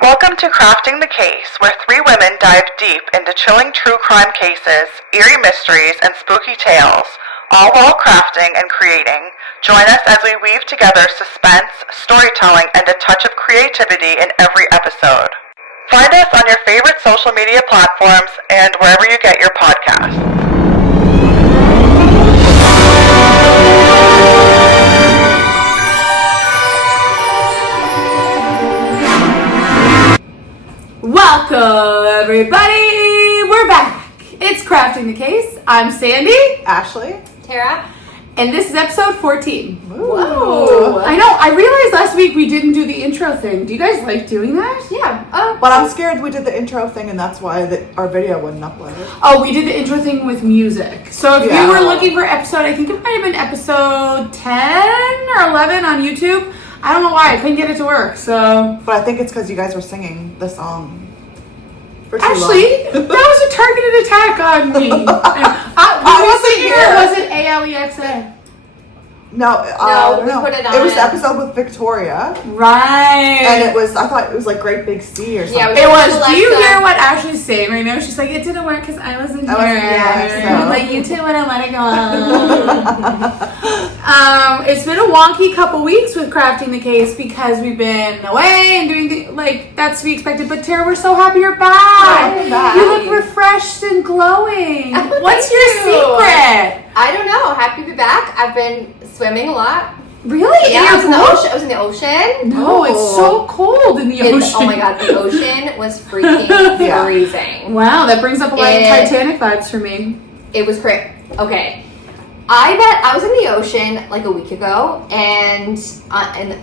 Welcome to Crafting the Case, where three women dive deep into chilling true crime cases, eerie mysteries, and spooky tales, all while crafting and creating. Join us as we weave together suspense, storytelling, and a touch of creativity in every episode. Find us on your favorite social media platforms and wherever you get your podcasts. Welcome, everybody! We're back! It's Crafting the Case. I'm Sandi, Ashley, Tara, and this is episode 14. Whoa! I know, I realized last week we didn't do the intro thing. Do you guys like doing that? Yeah. But I'm scared we did the intro thing and that's why our video wouldn't upload it. Oh, we did the intro thing with music. So if you were looking for episode, I think it might have been episode 10 or 11 on YouTube. I don't know why, I couldn't get it to work, so... But I think it's because you guys were singing the song for too Actually, long. that was a targeted attack on me. I wasn't here. Was it ALEXA? No, we put it on. It was the episode with Victoria. Right. And I thought it was like Great Big C or something. Yeah, It was. Do you hear what Ashley's saying right now? She's like, it didn't work because I wasn't here. Yeah, so. Like, you two wouldn't let it go on. It's been a wonky couple weeks with Crafting the Case because we've been away and doing that's to be expected. But Tara, we're so happy you're back. Yeah, I'm back. You look refreshed and glowing. Oh, What's thank your you. secret? I don't know. Happy to be back. I've been swimming a lot. Really? Yeah, I was in the ocean. I was in the ocean. No, it's so cold in the ocean. Oh my god, the ocean was freaking freezing. Wow, that brings up a lot of Titanic vibes for me. It was crazy. Okay, I was in the ocean like a week ago, and in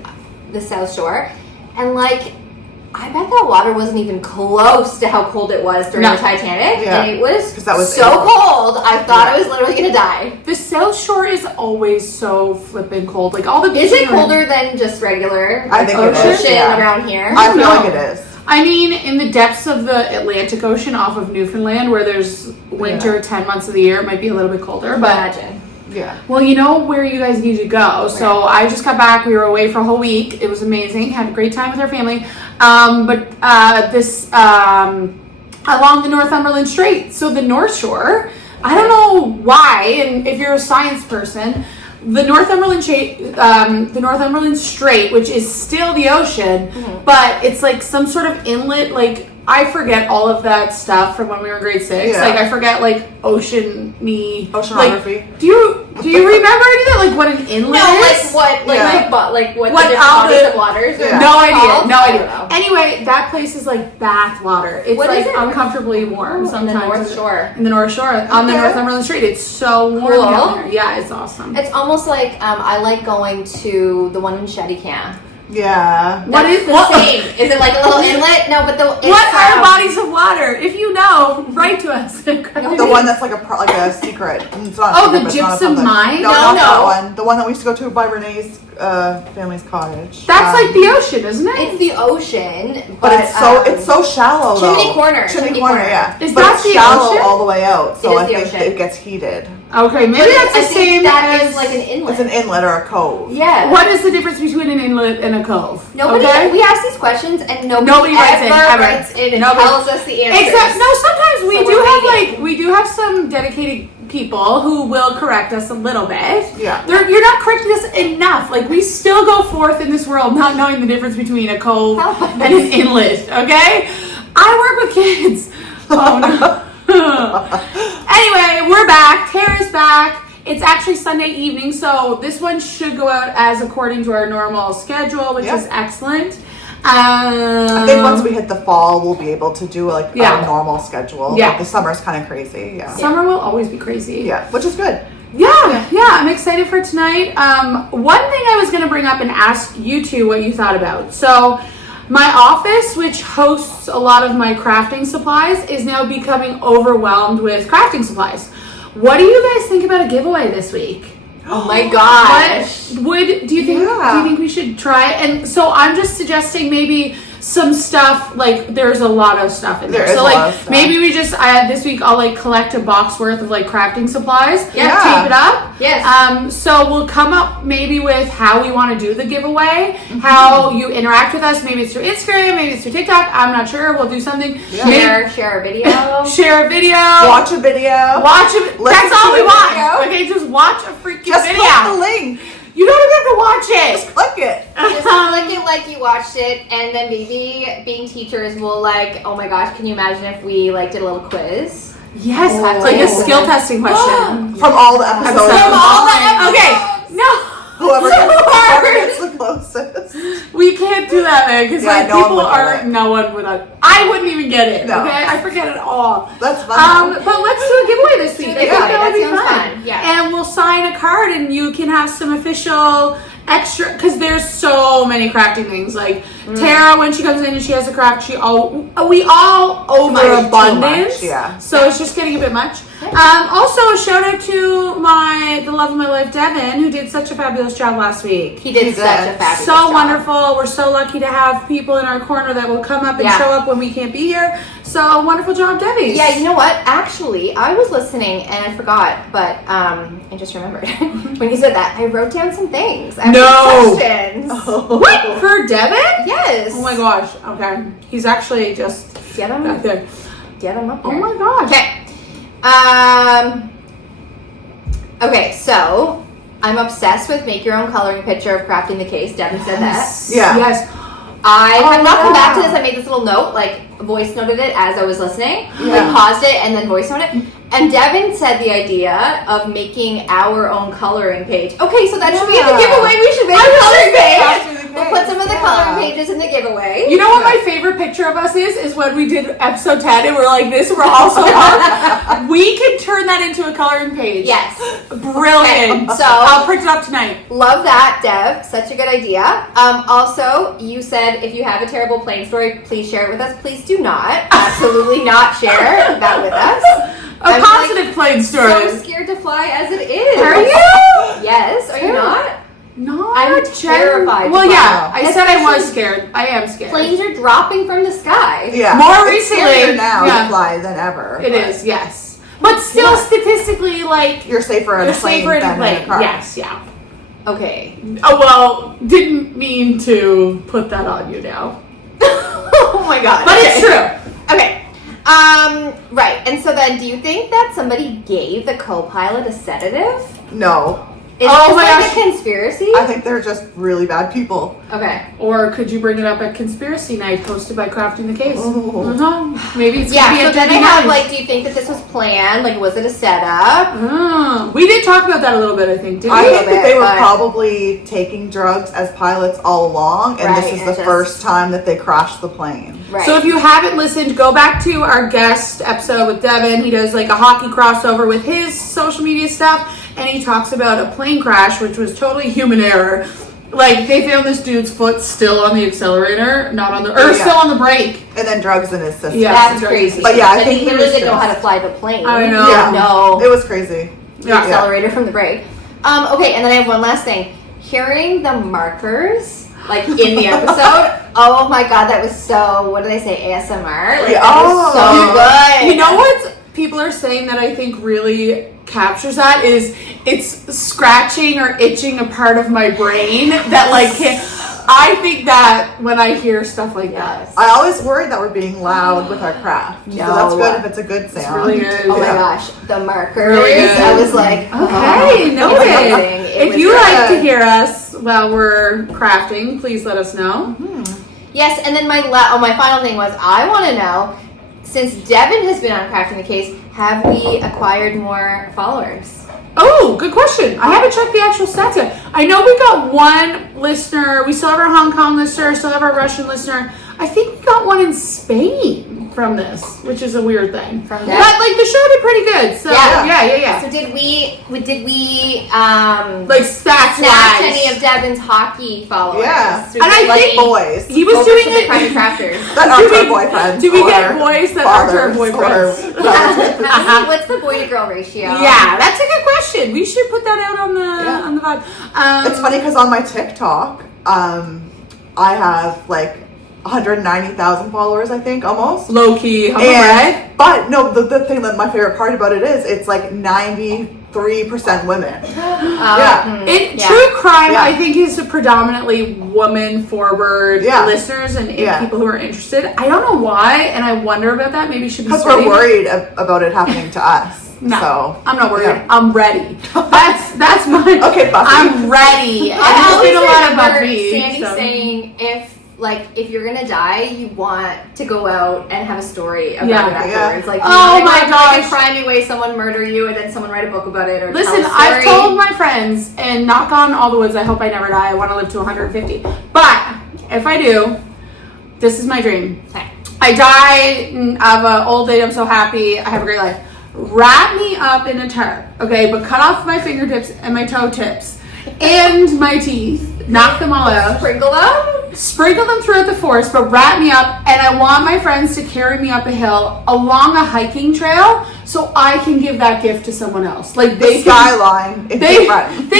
the South Shore, and I bet that water wasn't even close to how cold it was during the Titanic. Yeah. And it was that was so cold, I thought I was literally gonna die. The South Shore is always so flippin' cold. Like all the beaches. Is it colder than just regular I think it is, ocean yeah. around here? I feel like it is. I mean, in the depths of the Atlantic Ocean off of Newfoundland, where there's winter 10 months of the year, it might be a little bit colder. But Imagine. Yeah. well, you know where you guys need to go. So I just got back. We were away for a whole week. It was amazing. Had a great time with our family. Along the Northumberland Strait. So the North Shore, I don't know why, and if you're a science person, the Northumberland Strait, which is still the ocean, but it's like some sort of inlet, like I forget all of that stuff from when we were in grade 6. Yeah. Like I forget oceanography. Oceanography. Do you remember any of that? Like what an inlet is? What the different how bodies the- of waters are Yeah. No idea. called? No I idea. don't know. Anyway, that place is like bath water. It's What like is it? uncomfortably warm In sometimes. the North Shore. In the North Shore, on the Okay. Northumberland Strait, it's so warm Cool. down there. Yeah, it's awesome. It's almost like I like going to the one in Shettycam. Yeah. What is the what? same? Is it like a little inlet? No, but What are bodies of water? If you know, write to us. The one that's like a secret. It's not a Oh, secret, the but it's not a gypsum public. mine? No, No, not no. that one. The one that we used to go to by Renee's family's cottage. That's like the ocean, isn't it? It's the ocean, But it's so shallow though. Chimney Corner. Chimney Corner, yeah. Is but that it's the shallow ocean? all the way out, so It is I the think ocean. it gets heated. Okay, maybe that's the same that as is like an inlet. It's an inlet or a cove. Yeah. What is the difference between an inlet and a cove? Nobody. Okay? We ask these questions and nobody writes in, ever ever. writes in and Nobody. tells us the answers. Except no, sometimes we So do we're have waiting. we do have some dedicated people who will correct us a little bit. Yeah. You're not correcting us enough. Like we still go forth in this world not knowing the difference between a cove Help us. and an inlet. Okay, I work with kids. Oh no. Anyway, we're back. Tara's back. It's actually Sunday evening, so this one should go out as according to our normal schedule, which is excellent. I think once we hit the fall, we'll be able to do like Yeah. a normal schedule. Yeah. Like, the summer's kind of crazy. Yeah. Summer will always be crazy. Yeah, which is good. Yeah, I'm excited for tonight. One thing I was going to bring up and ask you two what you thought about. So, my office, which hosts a lot of my crafting supplies, is now becoming overwhelmed with crafting supplies. What do you guys think about a giveaway this week? Oh my gosh. Do you think we should try it? And so I'm just suggesting maybe some stuff, like there's a lot of stuff in there. There is So a like lot of stuff. maybe we just this week I'll like collect a box worth of like crafting supplies. Yeah. Tape it up. Yes. So we'll come up maybe with how we want to do the giveaway, how you interact with us. Maybe it's through Instagram, maybe it's through TikTok. I'm not sure. We'll do something. Share a video. Share a video. Watch a video. Watch it. Listen That's all to we a want. video. Okay, just watch a freaking Just video. click the link. You don't even have to watch it. Just click it. Just click it like you watched it, and then maybe being teachers will like, oh my gosh, can you imagine if we like did a little quiz? Yes, Oh. like a skill testing question. From all the episodes. From all the episodes. Okay, no. Whoever gets the closest. We can't do that, man, because Yeah, like no one people would get aren't. it. No one would. I wouldn't even get it. No. Okay, I forget it all. That's fun. But let's do a giveaway this week. I think giveaway. that would That be sounds fun. fun. Yeah. And we'll sign a card, and you can have some official extra, because there's so many crafting things. Like Tara, when she comes in and she has a craft, we all overabundance. Too much, yeah. So it's just getting a bit much. Also, a shout out to the love of my life, Devin, who did such a fabulous job last week. He did such a fabulous So job. wonderful. We're so lucky to have people in our corner that will come up and Yeah. show up when we can't be here. So wonderful job, Debbie. Yeah, you know what? Actually, I was listening and I forgot, but I just remembered when you said that. I wrote down some things. I have some questions. What? For Devin? Yes. Oh my gosh. Okay. He's actually just Get him. back there. Get him up Oh here. my gosh. Okay. Okay, so I'm obsessed with make your own coloring picture of crafting the case. Devin said that. Yeah. Yes. I have not come back to yeah. this. I made this little note, like voice noted it as I was listening, Yeah. like paused it and then voice noted it. And Devin said the idea of making our own coloring page. Okay, so that should be in the Yeah. giveaway. We should make a coloring page. We'll put some of the Yeah. coloring pages in the giveaway. You know what my favorite picture of us is when we did episode 10 and we're like this, we're also on. We can turn that into a coloring page. Yes. Brilliant. Okay, so- I'll print it up tonight. Love that, Dev. Such a good idea. Also, you said if you have a terrible plane story, please share it with us. Please do not. Absolutely not share that with us. A I'm, positive plane story. So scared to fly as it is. Are you? Yes. Are you not? No, I'm terrified. Well, to yeah, fly. I said I was Especially scared. I am scared. Planes are dropping from the sky. Yeah. More It's recently, scarier now yeah. to fly than ever. It but is, yes. But still, Yeah. statistically, like, You're safer in you're a plane safer in a than in plane. a car. Yes, yeah. Okay. Oh, well, didn't mean to put that on you now. Oh my god. But okay. it's true. Okay. Right. And so then, do you think that somebody gave the co-pilot a sedative? No. Is Oh this my like gosh. a conspiracy? I think they're just really bad people. Okay. Or could you bring it up at Conspiracy Night hosted by Crafting the Case? Oh. Maybe it's Yeah. gonna be So a then I dirty have night. like, do you think that this was planned? Like, was it a setup? We did talk about that a little bit, I think, didn't I we? think that they were but- probably taking drugs as pilots all along, and Right, this is and the just- first time that they crashed the plane. Right. So if you haven't listened, go back to our guest episode with Devin. He does like a hockey crossover with his social media stuff, and he talks about a plane crash, which was totally human error. Like they found this dude's foot still on the accelerator, not on the, or Yeah. still on the brake. And then drugs in his system. Yeah. That's crazy. But yeah, I That think he he literally was didn't know how just- to fly the plane. I know. Yeah. No. It was crazy. The Yeah. accelerator from the brake. Okay, and then I have one last thing. Hearing the markers, like in the episode, oh my god, that was so, what do they say, ASMR? Like, Yeah. that was so Oh. good. You know what people are saying that I think really captures that is it's scratching or itching a part of my brain that like can't. I think that when I hear stuff like that, I always worry that we're being loud with our craft. No. So that's good if it's a good sound. really good. Oh my Yeah. gosh, the markers. Really good. I was like, Okay, oh, noted. amazing. It If was you good. like to hear us while we're crafting, please let us know. Yes, and then my final thing was I want to know, since Devin has been on Crafting the Case, have we acquired more followers? Oh, good question. I haven't checked the actual stats yet. I know we got one listener. We still have our Hong Kong listener, still have our Russian listener. I think we got one in Spain from this, which is a weird thing. From But that? like the show did pretty good. So yeah. So did we Like stats snatch wise. any of Devin's hockey followers? Yeah. Through And I the, like, think Boys. He was focus doing of the it. Crafty Crafters. That aren't Do our we- boyfriends. do we get or boys that aren't our fathers boyfriends? or- What's the boy to girl ratio? Yeah, that's a good question. We should put that out on the on the vibe. It's funny because on my TikTok, I have like 190,000 followers, I think, almost. Low key, humble brag. But no, the thing that my favorite part about it is it's like 93% women. True crime, I think, is a predominantly woman-forward listeners and people who are interested. I don't know why, and I wonder about that. Maybe should be because we're worried about it happening to us. No, so, I'm not worried. I'm ready. That's my. Okay, Buffy. I'm ready. And I there's been a always lot of remember Buffy. Sandy saying if you're gonna die, you want to go out and have a story about it afterwards. Like, oh my gosh, like a crimey way someone murder you, and then someone write a book about it. Or listen, tell a I've story. told my friends, and knock on all the woods, I hope I never die. I want to live to 150. But if I do, this is my dream. Okay. I die of an old age. I'm so happy. I have a great life. Wrap me up in a tarp, okay? But cut off my fingertips and my toe tips and my teeth. Knock them all out. Sprinkle them throughout the forest, but wrap me up. And I want my friends to carry me up a hill along a hiking trail so I can give that gift to someone else. Like they skyline. They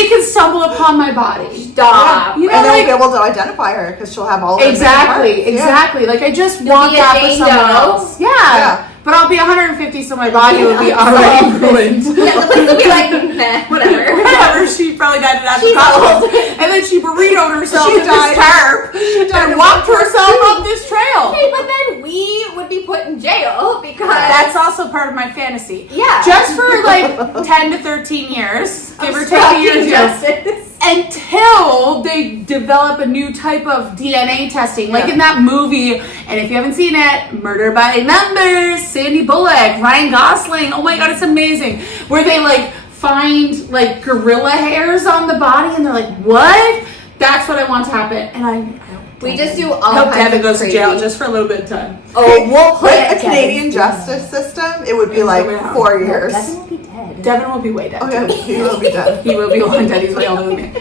can stumble upon my body. Stop. You know, and they'll be able to identify her because she'll have all of exactly. Like I just want that for someone else. Yeah. But I'll be 150, so my body will be already ruined. Yeah, the place will be like, nah, whatever. She probably died of She's old. And then she burritoed herself in this tarp and walked herself up this trail. Okay, but then we would be put in jail because that's also part of my fantasy. Yeah. Just for like 10 to 13 years, give or take a year or justice. Until they develop a new type of DNA testing, like in that movie. And if you haven't seen it, Murder by Numbers, Sandy Bullock, Ryan Gosling. Oh my god, it's amazing. Where they like find like gorilla hairs on the body, and they're like, "What?" That's what I want to happen. And we just do all hope kinds Devin of goes crazy. to jail just for a little bit of time. Oh, we'll play the Canadian justice system. It would be like 4 years. Devin will be dead. Devin will be way dead. Oh yeah, he will be dead. He will be long dead. He's way older than me.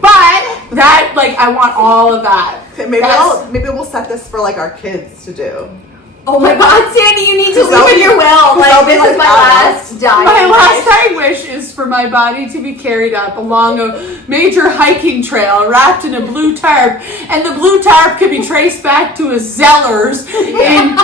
But that, like, I want all of that. Okay, maybe we'll set this for like our kids to do. Oh my god, Sandy, you need to Because leave in your will. Like, this like is my adults. last dying My wish. last dying wish is for my body to be carried up along a major hiking trail wrapped in a blue tarp, and the blue tarp can be traced back to a Zellers in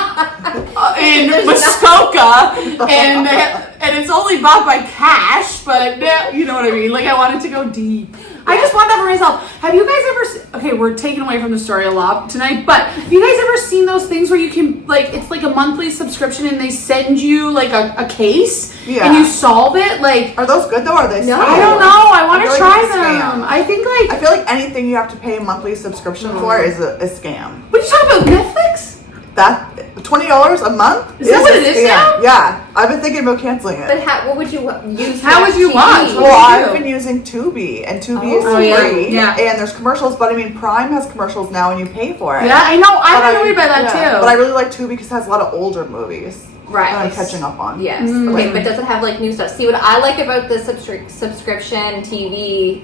Muskoka, and it's only bought by cash, but you know what I mean. Like, I want it to go deep. I just want that for myself. Have you guys ever? Okay, we're taking away from the story a lot tonight, but have you guys ever seen those things where you can, like, it's like a monthly subscription and they send you like a case and you solve it? Like, are those good though? Or are they? No. I don't know. I want to feel try like it's a them. scam. I think like I feel like anything you have to pay a monthly subscription for is a scam. What are you talking about? Netflix? That $20 a month? Is that what it is now? Yeah, I've been thinking about canceling it. But what would you use? How would you TV? watch? Well, I've been using Tubi, and Tubi is free, yeah. and there's commercials. But I mean, Prime has commercials now, and you pay for it. Yeah, I know. I'm But annoyed by that too. But I really like Tubi because it has a lot of older movies Right. that I'm catching up on. Yes. Okay, but does it have like new stuff? See, what I like about the subscription TV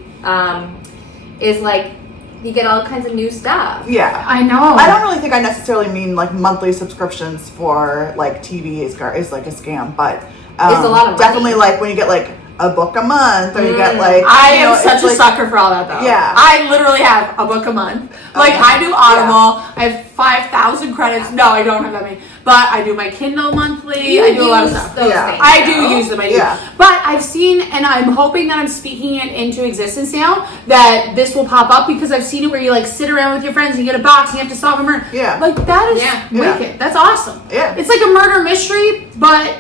is like you get all kinds of new stuff. Yeah, I know. I don't really think I necessarily mean like monthly subscriptions for like TV is like a scam, but It's a lot of money. definitely like when you get like a book a month, or you get like I you know, am such it's a like, sucker for all that though. Yeah. I literally have a book a month. Like I do Audible. I have 5,000 credits. No, I don't have that many. But I do my Kindle monthly. I do a lot of stuff. Those Yeah. things, I do though. use them. I do. Yeah. But I've seen, and I'm hoping that I'm speaking it into existence now, that this will pop up because I've seen it where you like sit around with your friends and you get a box and you have to solve a murder. Yeah. Like that is Yeah. wicked. That's awesome. Yeah. It's like a murder mystery, but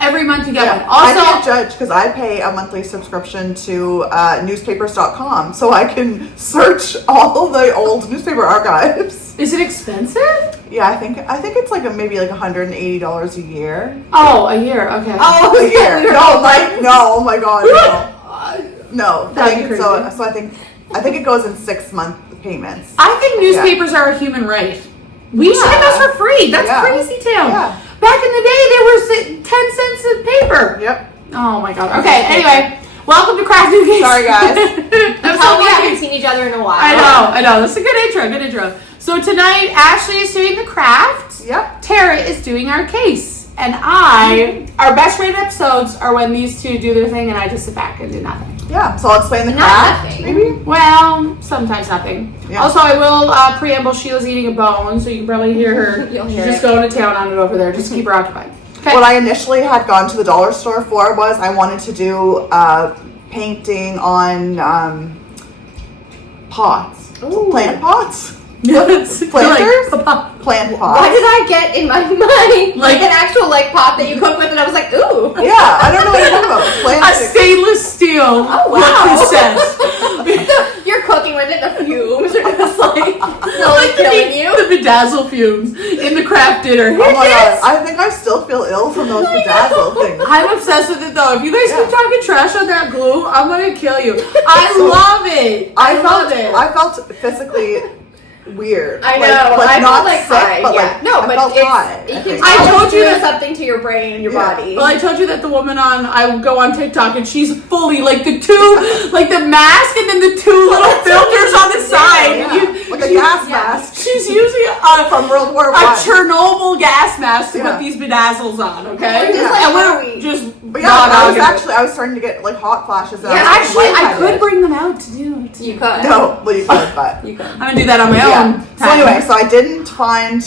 every month you get one. I Also, can't judge because I pay a monthly subscription to newspapers.com, so I can search all the old newspaper archives. is it expensive? Yeah, I think it's like maybe like $180 a year. Oh, a year. Okay. Oh, A year? No, oh my god, no. I That'd be think so. crazy. So I think it goes in 6-month payments. I think newspapers are a human right. We should get those for free. That's Yeah. crazy town. Yeah. Back in the day, they were 10 cents a paper. Yep. Oh my god. Okay, anyway, welcome to Crafting Games. Sorry, guys. I'm How so we happy. haven't seen each other in a while. I know. That's a good intro. So tonight, Ashley is doing the craft. Yep. Tara is doing our case. and our best rated episodes are when these two do their thing and I just sit back and do nothing. Yeah, so I'll explain the Not craft, nothing. maybe? Well, sometimes nothing. Yeah. Also, I will preamble. Sheila's eating a bone, so you can probably hear her. You'll She's hear just it. going to town on it over there. Just keep her occupied. Okay. What I initially had gone to the dollar store for was I wanted to do painting on pots. Ooh. Plant pots? Yes. Planters? Like, Plant Why pots. did I get in my mind Like- an actual pot that you cook with, and I was like, ooh. Yeah, I don't know what you're talking about. a Planting. stainless steel. Oh, wow. What this says. You're cooking with it, the fumes are just like slowly Like killing you. The bedazzle fumes in the craft dinner. Oh my god, I think I still feel ill from those bedazzle things. I'm obsessed with it though. If you guys keep Yeah. talking trash on that glue, I'm gonna kill you. I love it. I love it. I felt physically weird. I know. Like I not feel like sick, high. but Yeah. like No, I but felt it's high, it can think. I told you do that- something to your brain and your Yeah. body. Well, I told you that the woman I go on TikTok and she's fully like the two, like the mask and then the two little filters on the side. Yeah. You- Like a she's- gas mask. She's using From World War a I. Chernobyl gas mask to Yeah. put these bedazzles on, okay? We're just like, and what are we're we- just But yeah, not I was arguing. I was starting to get like hot flashes. And Yeah, I was Actually, I lightheaded. could bring them out to do it. You could. No, well you could, but You could. I'm gonna do that on my yeah. own. So anyway, so I didn't find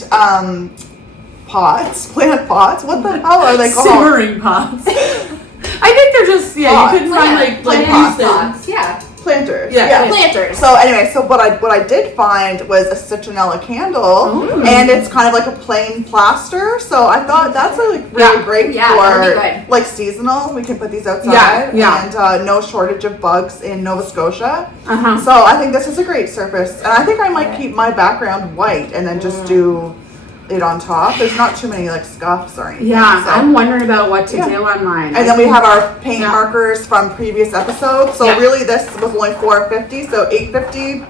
pots, plant pots. What the hell are they called? Simmering pots. I think they're just Pots. you couldn't find like Plant used pots. them. Yeah. Planters. Yeah. Planters. So anyway, so what I did find was a citronella candle, and it's kind of like a plain plaster. So I thought that's like really Yeah. great Yeah, that'd be for good. like seasonal. We can put these outside, Yeah, yeah. and no shortage of bugs in Nova Scotia. Uh-huh. So I think this is a great surface, and I think I might keep my background white and then just do it on top. There's not too many like scuffs or anything. Yeah, so. I'm wondering about what to Yeah. do on mine. And then we have our paint Yeah. markers from previous episodes. So Yeah. really, this was only $4.50. So $8.50.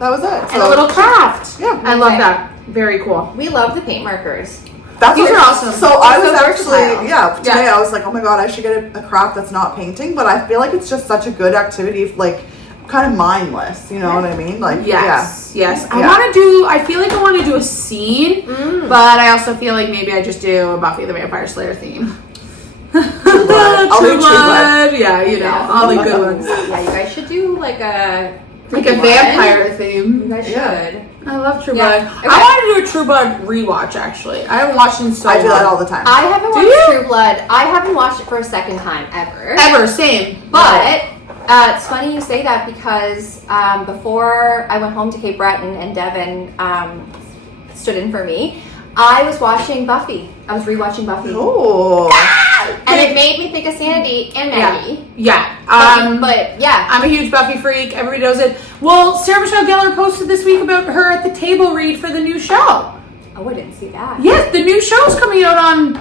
That was it. and So a little craft. Yeah. I love Okay. that. Very cool. We love the paint markers. that's These what- are awesome. So I was So actually versatile. today Yeah. I was like, oh my god, I should get a craft that's not painting. But I feel like it's just such a good activity, like kind of mindless. You know what I mean? Like Yes, yes. I Yeah. want to do. I feel like I want to do a scene, but I also feel like maybe I just do a Buffy the Vampire Slayer theme. Blood. I'll do True Blood. Yeah, you know, Yeah. all the good ones. Yeah, you guys should do like a Like a Blood. vampire You theme. guys Yeah. should. I love True Yeah. Blood. Okay. I want to do a True Blood rewatch. Actually, I haven't watched in so I do that long. all the time. I haven't Do watched you? True Blood. I haven't watched it for a second time ever. Ever, same. But it's funny you say that because before I went home to Cape Breton and Devin stood in for me, I was watching Buffy. I was rewatching Buffy. Oh. And it made me think of Sandy and Maggie. Yeah. But yeah. I'm a huge Buffy freak. Everybody knows it. Well, Sarah Michelle Gellar posted this week about her at the table read for the new show. Oh, I didn't see that. Yes, the new show's coming out on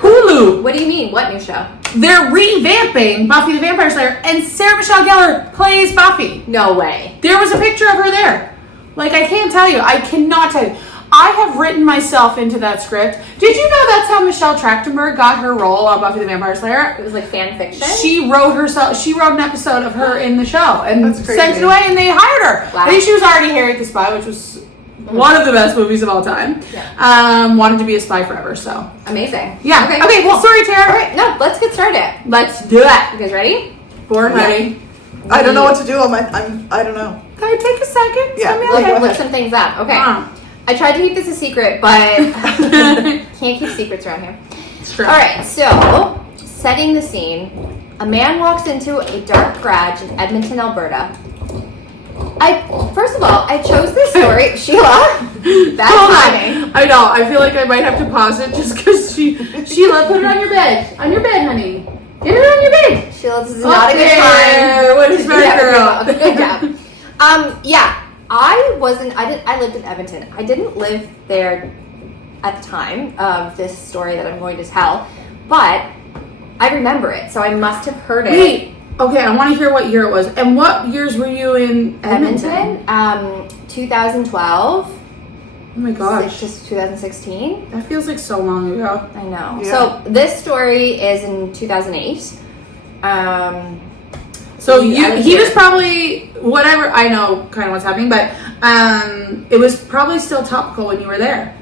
Hulu. What do you mean? What new show? They're revamping Buffy the Vampire Slayer, and Sarah Michelle Gellar plays Buffy. No way. There was a picture of her there. Like, I can't tell you. I cannot tell you. I have written myself into that script. Did you know that's how Michelle Trachtenberg got her role on Buffy the Vampire Slayer? It was like fan fiction? She wrote an episode of her in the show and That's crazy. sent it away, and they hired her. Wow. I think she was already Harriet the Spy, which was one of the best movies of all time. Yeah. Wanted to be a spy forever, so. Amazing. Yeah. Okay, cool. sorry, Tara. All right, no, let's get started. Let's do it. You guys ready? Born Yeah. ready. I don't know what to do. I don't know. Can I take a second? Yeah. Tell me Like, okay. Look some things up. Okay. Ah. I tried to keep this a secret, but can't keep secrets around here. It's true. All right, so setting the scene. A man walks into a dark garage in Edmonton, Alberta. First of all, I chose this story, Sheila. Bad Hold timing. on. I know. I feel like I might have to pause it just because Sheila, put it on your bed. On your bed, honey. Get it on your bed. Sheila, this is not a good there. time. What a smart Yeah, girl. Good job. Yeah, I lived in Edmonton. I didn't live there at the time of this story that I'm going to tell, but I remember it, so I must have heard it. Wait. Okay, I want to hear what year it was. And what years were you in Edmonton? 2012. Oh my gosh. Just 2016. That feels like so long ago. I know. Yeah. So this story is in 2008. So I was he here. was probably, whatever, I know kind of what's happening, but it was probably still topical when you were there.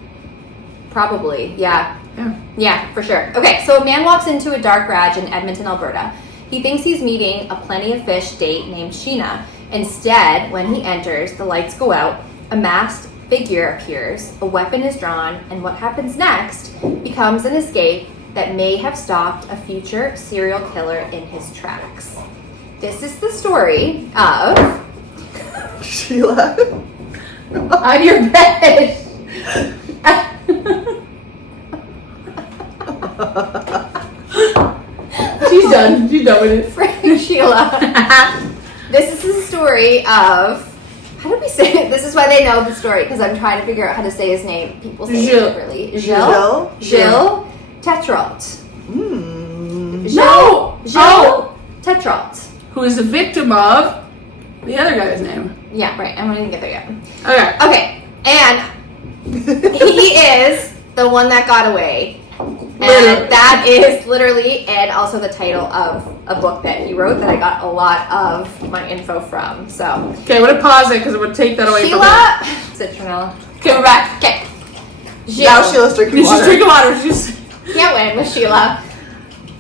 Probably, yeah. Yeah. Yeah, for sure. Okay, so a man walks into a dark garage in Edmonton, Alberta. He thinks he's meeting a Plenty of Fish date named Sheena. Instead, when he enters, the lights go out, a masked figure appears, a weapon is drawn, and what happens next becomes an escape that may have stopped a future serial killer in his tracks. This is the story of Sheila. On Your Bed. She's done. She's done with it. Frank Sheila. This is the story of, how do we say it? This is why they know the story, because I'm trying to figure out how to say his name. People say Gilles. it differently. Gilles Tetrault. No! Gilles Tetrault. Who is a victim of the other guy's name. Yeah, right. I'm not even get there yet. Okay. Okay, and he is the one that got away. Literally. And that is literally, and also the title of a book that he wrote that I got a lot of my info from. So, Okay, I'm gonna pause it because it would take that away Sheila, Citronella. Okay, we're back. Okay, Now Gilles. Sheila's drinking She's water. drinking water. She's Can't win with Sheila.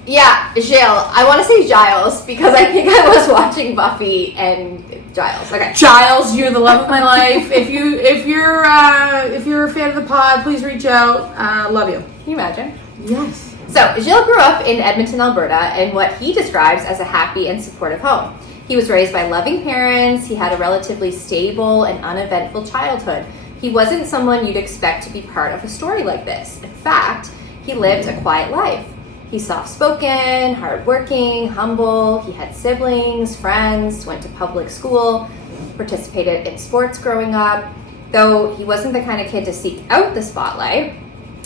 Yeah, Gilles. I want to say Giles because I think I was watching Buffy and Giles. Okay. Giles, you're the love of my life. If you're a fan of the pod, please reach out. Love you. Can you imagine? Yes. So, Gilles grew up in Edmonton, Alberta, in what he describes as a happy and supportive home. He was raised by loving parents. He had a relatively stable and uneventful childhood. He wasn't someone you'd expect to be part of a story like this. In fact, he lived a quiet life. He's soft-spoken, hardworking, humble. He had siblings, friends, went to public school, participated in sports growing up. Though he wasn't the kind of kid to seek out the spotlight,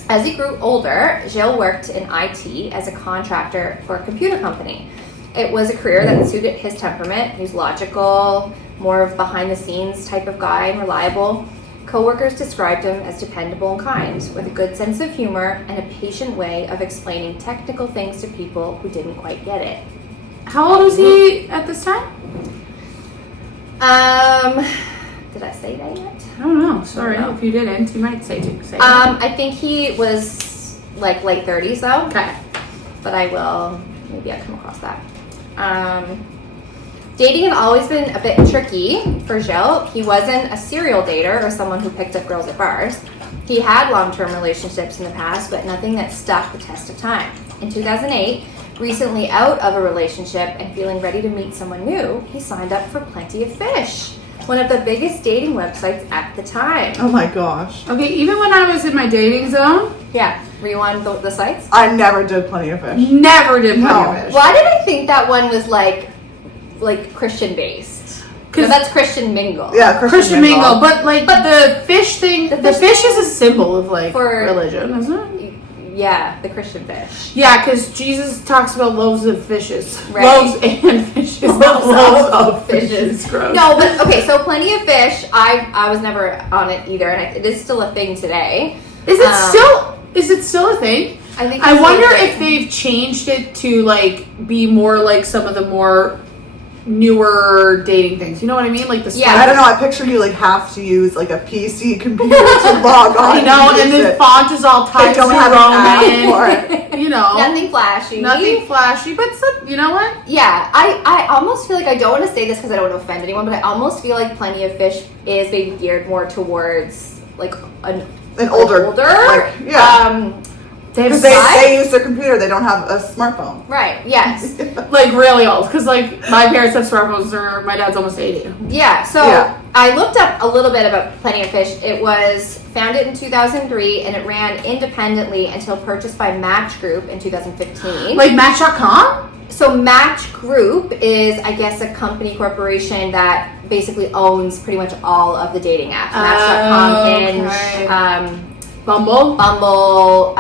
as he grew older, Gilles worked in IT as a contractor for a computer company. It was a career that suited his temperament. He was logical, more of behind-the-scenes type of guy, and reliable. Coworkers described him as dependable and kind, with a good sense of humor and a patient way of explaining technical things to people who didn't quite get it. How old was he at this time? Did I say that yet? I don't know. Sorry, I don't know. if you didn't, you might say it. I think he was like late 30s though. Okay. But I will, maybe I'll come across that. Dating had always been a bit tricky for Gilles. He wasn't a serial dater or someone who picked up girls at bars. He had long-term relationships in the past, but nothing that stuck the test of time. In 2008, recently out of a relationship and feeling ready to meet someone new, he signed up for Plenty of Fish, one of the biggest dating websites at the time. Oh my gosh. Okay, even when I was in my dating zone, Yeah, were you on the sites? I never did Plenty of Fish. never did No. Plenty of Fish. Why did I think that one was like Christian based? Because that's Christian Mingle. Yeah, Christian Mingle, but the fish thing, The the fish- fish is a symbol of For- religion, isn't it? Yeah, the Christian fish. Yeah, because Jesus talks about loaves of fishes. Right. Loaves and fishes. not loaves of fishes. Gross. No, but okay, so Plenty of Fish. I was never on it either, and it is still a thing today. Is it still a thing? I think. I it's wonder still a if thing. they've changed it to be more like some of the more newer dating things. You know what I mean? Like the Yeah. I don't know. I picture you have to use a PC computer to log on. I know, and use the it. font is all They Times don't New have an app Roman. for it. You know, Nothing flashy. nothing flashy, but you know what? Yeah, I almost feel like, I don't want to say this because I don't want to offend anyone, but I almost feel like Plenty of Fish is maybe geared more towards an older. Yeah. They have Because size? they use their computer. They don't have a smartphone. Right. Yes. Really old, because my parents have smartphones, or my dad's almost 80. Yeah, so Yeah. I looked up a little bit about Plenty of Fish. It was founded in 2003 and it ran independently until purchased by Match Group in 2015. Like Match.com? So Match Group is, I guess, a company corporation that basically owns pretty much all of the dating apps. Match.com, okay. Hinge, Bumble? Bumble,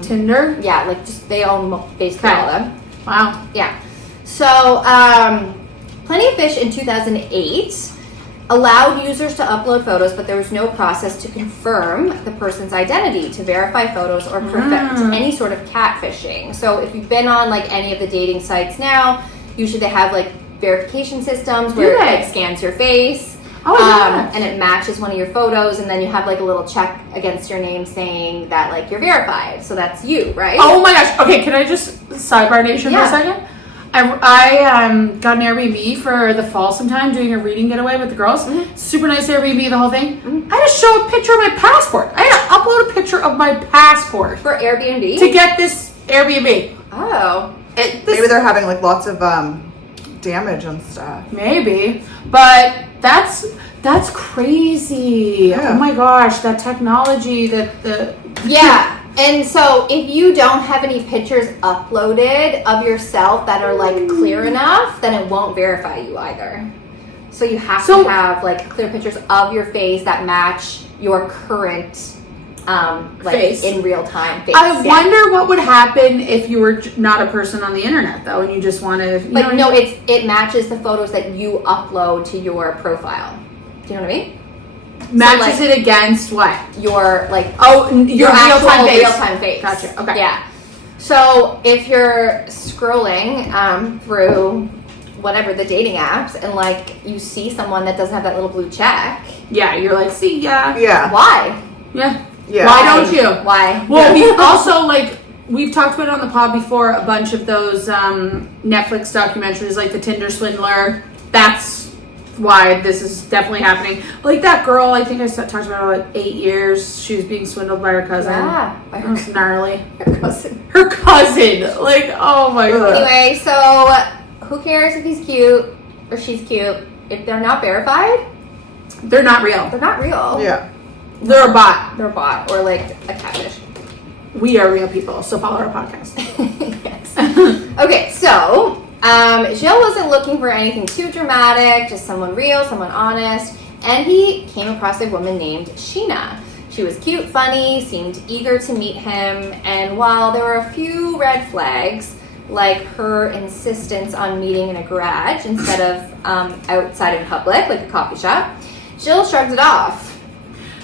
Tinder? yeah, just they own basically all of them. Wow. Yeah. So, Plenty of Fish in 2008 allowed users to upload photos, but there was no process to confirm the person's identity, to verify photos, or prevent any sort of catfishing. So, if you've been on any of the dating sites now, usually they have verification systems where Do they? it scans your face. Oh, yeah. And it matches one of your photos, and then you have like a little check against your name saying that like you're verified. So that's you, right? Oh my gosh. Okay, can I just sidebar nation for a second? I got an Airbnb for the fall sometime, doing a reading getaway with the girls. Super nice Airbnb, the whole thing. I had to show a picture of my passport. I had to upload a picture of my passport For Airbnb? to get this Airbnb. Oh. Maybe they're having like lots of damage and stuff. Maybe, but that's crazy. Yeah. Oh my gosh, that technology that the Yeah. And so if you don't have any pictures uploaded of yourself that are like clear enough, then it won't verify you either. So you have to have like clear pictures of your face that match your current like face. in real time face. I wonder what would happen if you were not a person on the internet though, and you just want to. Like no, it matches the photos that you upload to your profile. Do you know what I mean? Matches so, it against what? Your like your actual real time face. Gotcha. Okay. Yeah. So if you're scrolling through whatever the dating apps and like you see someone that doesn't have that little blue check, Yeah, you're like, see, yeah. why? Yeah. Yeah. Why don't you? Why? Well, we also like we've talked about it on the pod before. A bunch of those Netflix documentaries, like the Tinder Swindler. That's why this is definitely happening. Like that girl, I think I talked about her like 8 years. She was being swindled by her cousin. Yeah, by It was gnarly. her cousin. Her cousin, like, oh my god. Anyway, so who cares if he's cute or she's cute? If they're not verified, They're not real. they're not real. Yeah. They're a bot. They're a bot or like a catfish. We are real people, so follow our podcast. Yes. Okay, so Jill wasn't looking for anything too dramatic, just someone real, someone honest, and he came across a woman named Sheena. She was cute, funny, seemed eager to meet him, and while there were a few red flags, like her insistence on meeting in a garage instead of outside in public, like a coffee shop, Jill shrugged it off.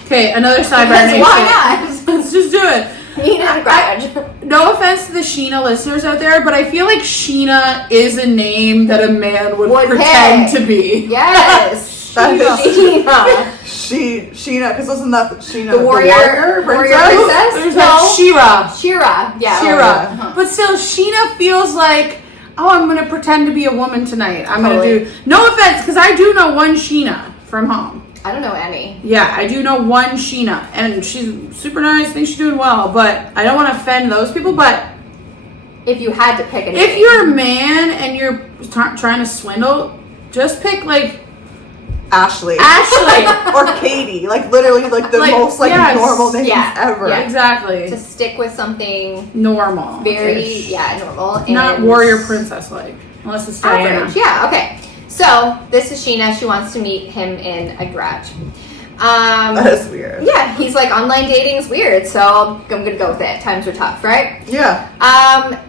Okay, another sidebar. Because why not? Let's just do it. Meet in a garage. No offense to the Sheena listeners out there, but I feel like Sheena is a name that a man would pretend pick. to be. Yes. That is- Sheena. Sheena, because wasn't that Sheena The warrior princess? There's No. that Shira. Shira. Yeah. Shira. yeah. But still, Sheena feels like, oh, I'm going to pretend to be a woman tonight. I'm going Totally. to do... No offense, because I do know one Sheena from home. I don't know any. Yeah, I do know one Sheena, and she's super nice. I think she's doing well, but I don't want to offend those people. But If you had to pick a name. if you're a man and you're trying to swindle, just pick like Ashley. Ashley. Or Katie. Like literally like the Like, most like yes. normal names Yeah. ever. Yeah, exactly. to stick with something Normal. very, normal. And Not warrior princess like. Unless it's Diana. average. Yeah, okay. So, this is Sheena. She wants to meet him in a garage. That is weird. Yeah, he's like, online dating is weird, so I'm going to go with it. Times are tough, right? Yeah.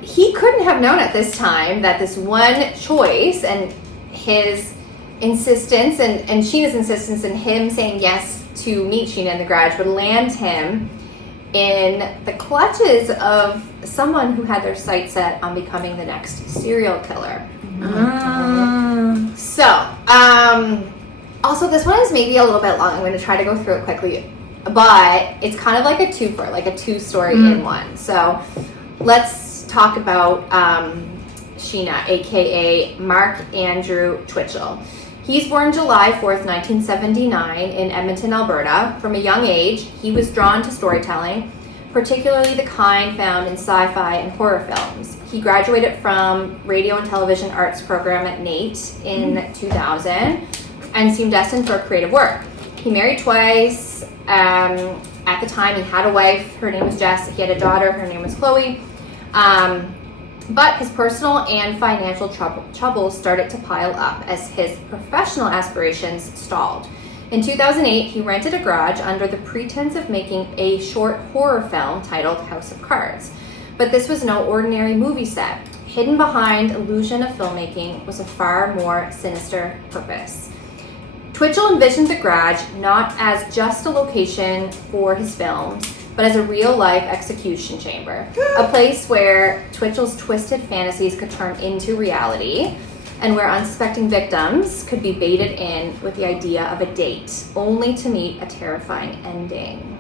He couldn't have known at this time that this one choice and his insistence and Sheena's insistence and him saying yes to meet Sheena in the garage would land him in the clutches of someone who had their sights set on becoming the next serial killer. So, also this one is maybe a little bit long. I'm going to try to go through it quickly, but it's kind of like a twofer, like a two-story in one. So, let's talk about Sheena, aka Mark Andrew Twitchell. He's born July 4th, 1979 in Edmonton, Alberta. From a young age, he was drawn to storytelling, particularly the kind found in sci-fi and horror films. He graduated from radio and television arts program at NAIT in 2000 and seemed destined for creative work. He married twice. At the time, he had a wife. Her name was Jess. He had a daughter. Her name was Chloe. But his personal and financial troubles started to pile up as his professional aspirations stalled. In 2008, he rented a garage under the pretense of making a short horror film titled House of Cards. But this was no ordinary movie set. Hidden behind illusion of filmmaking was a far more sinister purpose. Twitchell envisioned the garage not as just a location for his films, but as a real-life execution chamber, a place where Twitchell's twisted fantasies could turn into reality. and where unsuspecting victims could be baited in with the idea of a date, only to meet a terrifying ending.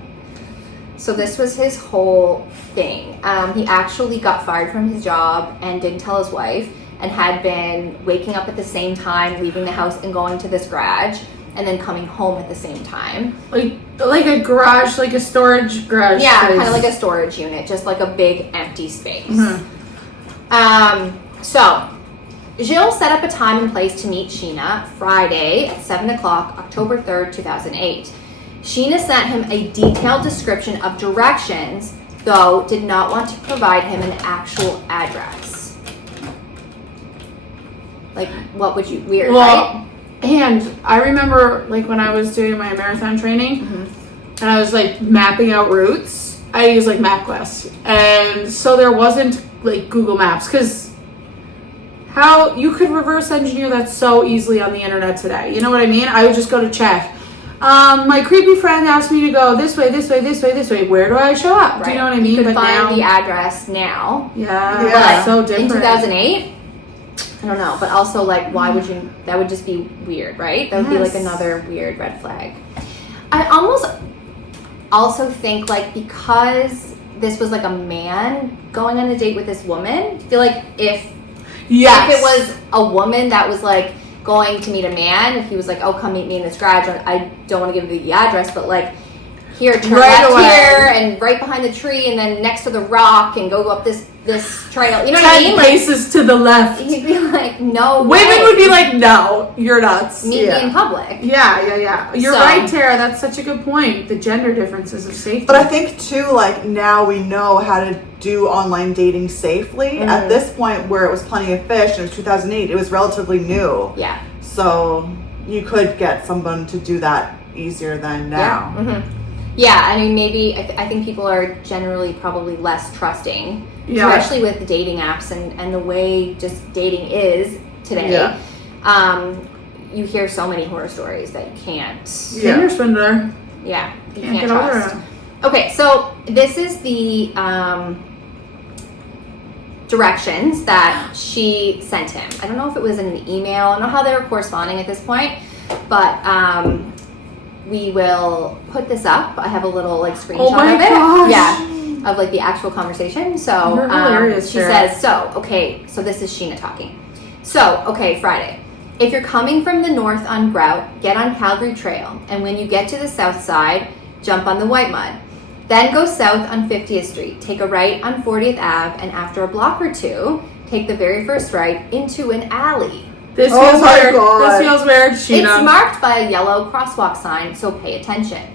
So this was his whole thing. He actually got fired from his job and didn't tell his wife, and had been waking up at the same time, leaving the house and going to this garage, and then coming home at the same time. Like a garage, like a storage garage. Yeah, space. kind of like a storage unit, just like a big empty space. Mm-hmm. So, Gilles set up a time and place to meet Sheena Friday at 7 o'clock, October 3rd, 2008. Sheena sent him a detailed description of directions, though did not want to provide him an actual address. Like, what would you... Weird, right? And I remember, like, when I was doing my marathon training, Mm-hmm. and I was, like, mapping out routes, I used, like, MapQuest. And so there wasn't, like, Google Maps, because how you could reverse engineer that so easily on the internet today. You know what I mean? I would just go to check. My creepy friend asked me to go this way, this way, this way, this way. Where do I show up? Right. Do you know what I mean? You could But find now, the address now. yeah, Yeah. so different. In 2008, I don't know, but also, like, why would you... That would just be weird, right? That would be, like, Yes. another weird red flag. I almost also think, like, because this was, like, a man going on a date with this woman, I feel like if it was a woman that was, like, going to meet a man, if he was like, oh, come meet me in this garage, I don't want to give you the address, but, like, here, turn Right left away. here, and right behind the tree, and then next to the rock, and go up this trail. You know what I 10 mean? Like, paces to the left. he'd be like, no Women way. would be like, no, you're nuts. Meet Yeah. me in public. Yeah. You're So- right, Tara. That's such a good point. The gender differences of safety. But I think too, like now we know how to do online dating safely. At this point, where it was plenty of fish, and it was 2008, it was relatively new. Yeah. So you could get someone to do that easier than now. Yeah. Mm-hmm. Yeah, I mean, maybe I think people are generally probably less trusting, Yeah. especially with the dating apps and the way just dating is today. Yeah. You hear so many horror stories that you can't. Tinder swindler. Yeah, you Can't can't get over trust. it. Okay, so this is the directions that she sent him. I don't know if it was in an email. I don't know how they were corresponding at this point, but we will put this up. I have a little like screenshot Oh my of it. gosh. Yeah, of like the actual conversation. So You're hilarious, she Sarah. says, so this is Sheena talking. So, okay, Friday. If you're coming from the north on Grout, get on Calgary Trail, and when you get to the south side, jump on the White Mud. Then go south on 50th Street, take a right on 40th Ave, and after a block or two, take the very first right into an alley. This Oh feels my weird. God. This feels weird, Sheena. It's marked by a yellow crosswalk sign, so pay attention.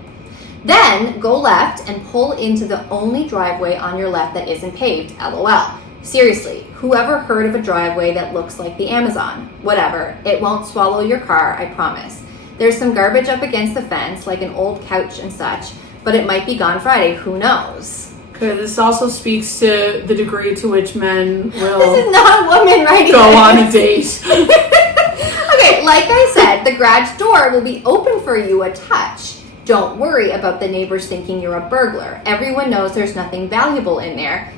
Then go left and pull into the only driveway on your left that isn't paved, LOL. Seriously, whoever heard of a driveway that looks like the Amazon? Whatever, it won't swallow your car, I promise. There's some garbage up against the fence, like an old couch and such, but it might be gone Friday, who knows? Okay, this also speaks to the degree to which men This will is not a woman writing go this. on a date. Okay, like I said, the garage door will be open for you a touch. Don't worry about the neighbors thinking you're a burglar. Everyone knows there's nothing valuable in there. ...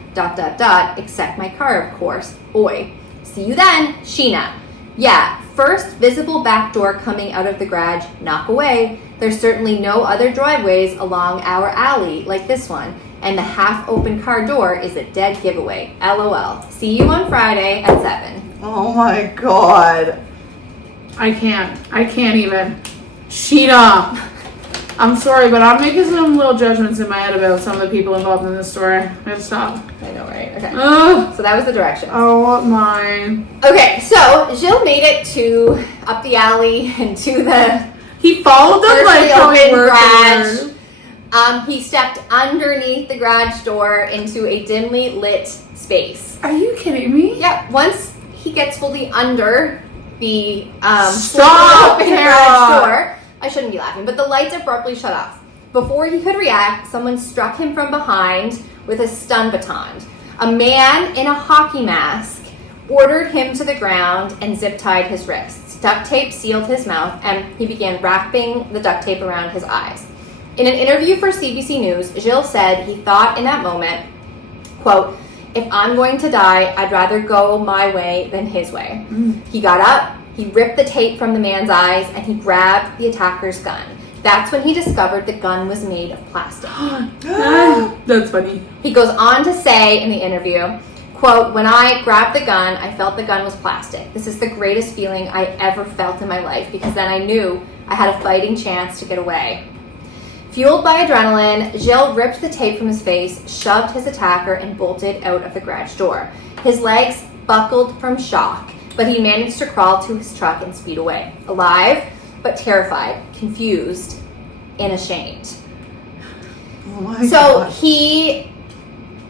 except my car, of course. Oi. See you then, Sheena. Yeah, first visible back door coming out of the garage, knock away. There's certainly no other driveways along our alley like this one, and the half-open car door is a dead giveaway. LOL. See you on Friday at 7. Oh my god. I can't even. Sheena. I'm sorry, but I'm making some little judgments in my head about some of the people involved in this story. I have to stop. I know, right? Okay. Ugh. So that was the direction. Oh my. Okay, so Gilles made it to up the alley and to the He followed them like partially how he open worked. garage. He stepped underneath the garage door into a dimly lit space. Are you kidding me? Yeah, once he gets fully under the Stop, open Tara. garage door, I shouldn't be laughing, but the lights abruptly shut off. Before he could react, someone struck him from behind with a stun baton. A man in a hockey mask ordered him to the ground and zip-tied his wrists. Duct tape sealed his mouth, and he began wrapping the duct tape around his eyes. In an interview for CBC News, Gilles said he thought in that moment, quote, If I'm going to die, I'd rather go my way than his way. He got up, he ripped the tape from the man's eyes, and he grabbed the attacker's gun. That's when he discovered the gun was made of plastic. That's funny. He goes on to say in the interview, quote, "When I grabbed the gun, I felt the gun was plastic. This is the greatest feeling I ever felt in my life because then I knew I had a fighting chance to get away." Fueled by adrenaline, Gilles ripped the tape from his face, shoved his attacker, and bolted out of the garage door. His legs buckled from shock, but he managed to crawl to his truck and speed away, alive but terrified, confused, and ashamed. Oh my So God. he,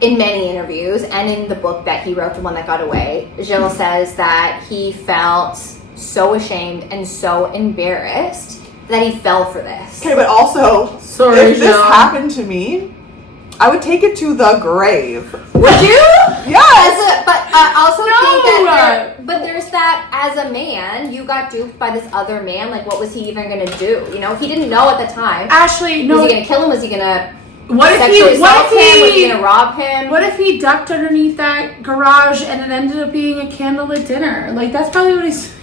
in many interviews and in the book that he wrote, The One That Got Away, Gilles says that he felt so ashamed and so embarrassed that he fell for this. Okay, but also, Sorry, if this Jill. happened to me, I would take it to the grave. Would you? Yes! But I also think No! that there's that as a man, you got duped by this other man. Like, what was he even going to do? You know, he didn't know at the time. Ashley, no. Was he going to kill him? Was he going to What if sexually he? assault What him? Was if he he? going to rob him? What if he ducked underneath that garage and it ended up being a candlelit dinner? Like that's probably what he's.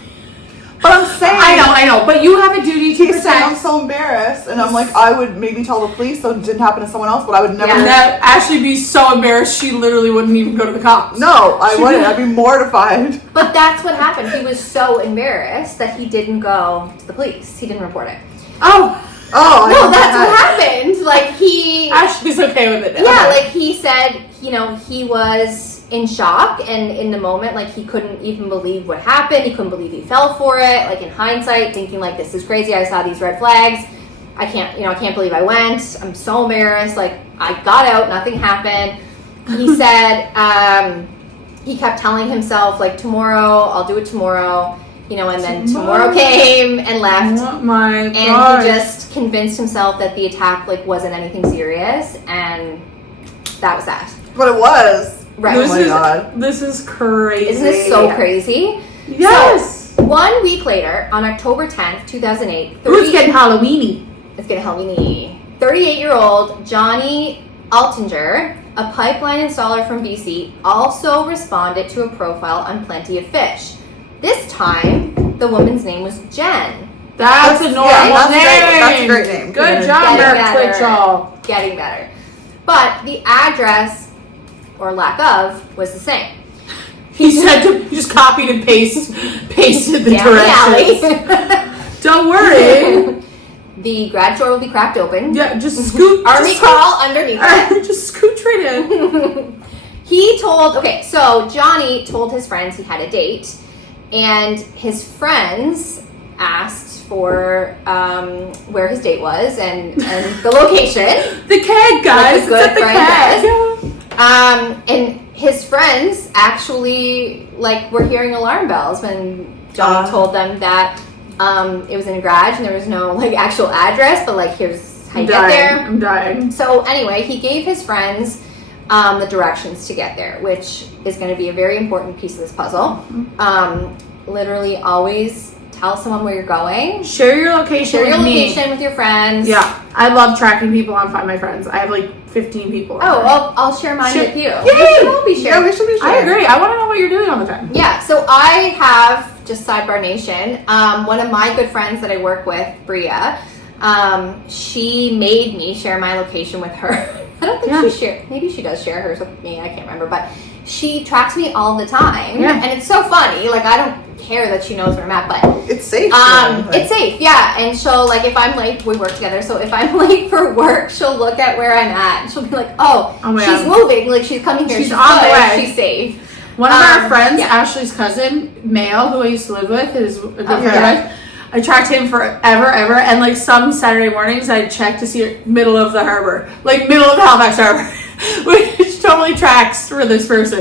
But I'm saying, I know, but you have a duty to he's saying I'm protect. so embarrassed, and I'm like, I would maybe tell the police so it didn't happen to someone else, but I would never. Yeah. And that Ashley be so embarrassed she literally wouldn't even go to the cops. No, I wouldn't. I'd be mortified. But that's what happened. He was so embarrassed that he didn't go to the police. He didn't report it. Oh, Oh, I No, know that's that. what happened. Like, he... Ashley's okay with it now. Yeah, like, he said, you know, he was in shock, and in the moment, like, he couldn't even believe what happened. He couldn't believe he fell for it. Like, in hindsight, thinking, like, this is crazy. I saw these red flags. I can't believe I went. I'm so embarrassed. Like, I got out. Nothing happened. He said, he kept telling himself, like, tomorrow, I'll do it tomorrow. You know, and then tomorrow came and left. Oh my And gosh. he just convinced himself that the attack, like, wasn't anything serious, and that was that. But it was. Right. Oh my God. This is crazy. Isn't this so crazy? Yes. So, 1 week later, on October 10th, 2008, Ooh, it's getting Halloweeny. It's getting Halloweeny. 38-year-old Johnny Altinger, a pipeline installer from BC, also responded to a profile on Plenty of Fish. This time, the woman's name was Jen. That's a normal that's name. That's a great name. Good job, Getting Mark better. Twitchell. Getting better. But the address, or lack of, was the same. He just copied and pasted the Down the directions. alley. Don't worry. The garage door will be cracked open. Yeah, just scoot. Army crawl underneath it. Just scooch right in. So Johnny told his friends he had a date, and his friends asked for where his date was and the location. The keg, guys. Like a good it's at the friend keg. And his friends actually, like, were hearing alarm bells when Johnny told them that it was in a garage and there was no, like, actual address, but, like, here's how you get there. I'm dying. So anyway, he gave his friends the directions to get there, which is going to be a very important piece of this puzzle. Literally always tell someone where you're going. Share your location Share your with me. location with your friends. Yeah, I love tracking people on Find My Friends. I have like 15 people. on Oh, there. well, I'll share mine Share- with you. Yay! We should all be Yeah, sharing. we should be I sharing. agree. I want to know what you're doing all the time. Yeah, so I have, just sidebar nation, one of my good friends that I work with, Bria, she made me share my location with her. I don't think maybe she does share hers with me, I can't remember, but she tracks me all the time. Yeah. And it's so funny, like, I don't care that she knows where I'm at, but It's safe. it's safe, yeah. And she'll, like, if I'm late, we work together, so if I'm late for work, she'll look at where I'm at, and she'll be like, oh my she's God. moving, like, she's coming here, She's she's on the good, way. she's safe. One of our friends, yeah. Ashley's cousin, Mail, who I used to live with, is a good friend of yeah. mine. I tracked him forever, ever, and like some Saturday mornings, I'd check to see middle of the harbor, like middle of Halifax Harbor, which totally tracks for this person.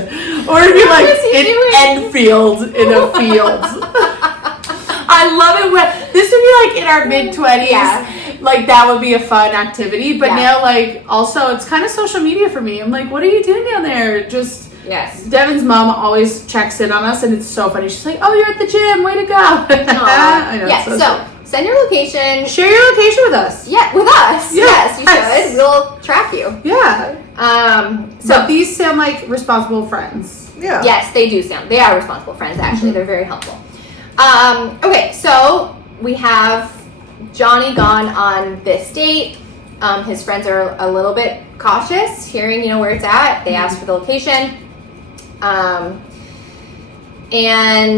Or it'd be like What is he in doing? Enfield in a field. I love it when this would be like in our mid-20s. Yeah. Like that would be a fun activity. But Yeah. now, like, also it's kind of social media for me. I'm like, what are you doing down there? Just. Yes. Devin's mom always checks in on us, and it's so funny. She's like, "Oh, you're at the gym. Way to go!" I know, Yeah, so so send your location. share your location with us. Yeah, with us. Yeah. Yes, you should. We'll track you. Yeah. So these sound like responsible friends. Yeah. Yes, they do sound. They are responsible friends, actually. They're very helpful. Okay, so we have Johnny gone on this date. His friends are a little bit cautious, hearing, where it's at. They ask for the location. And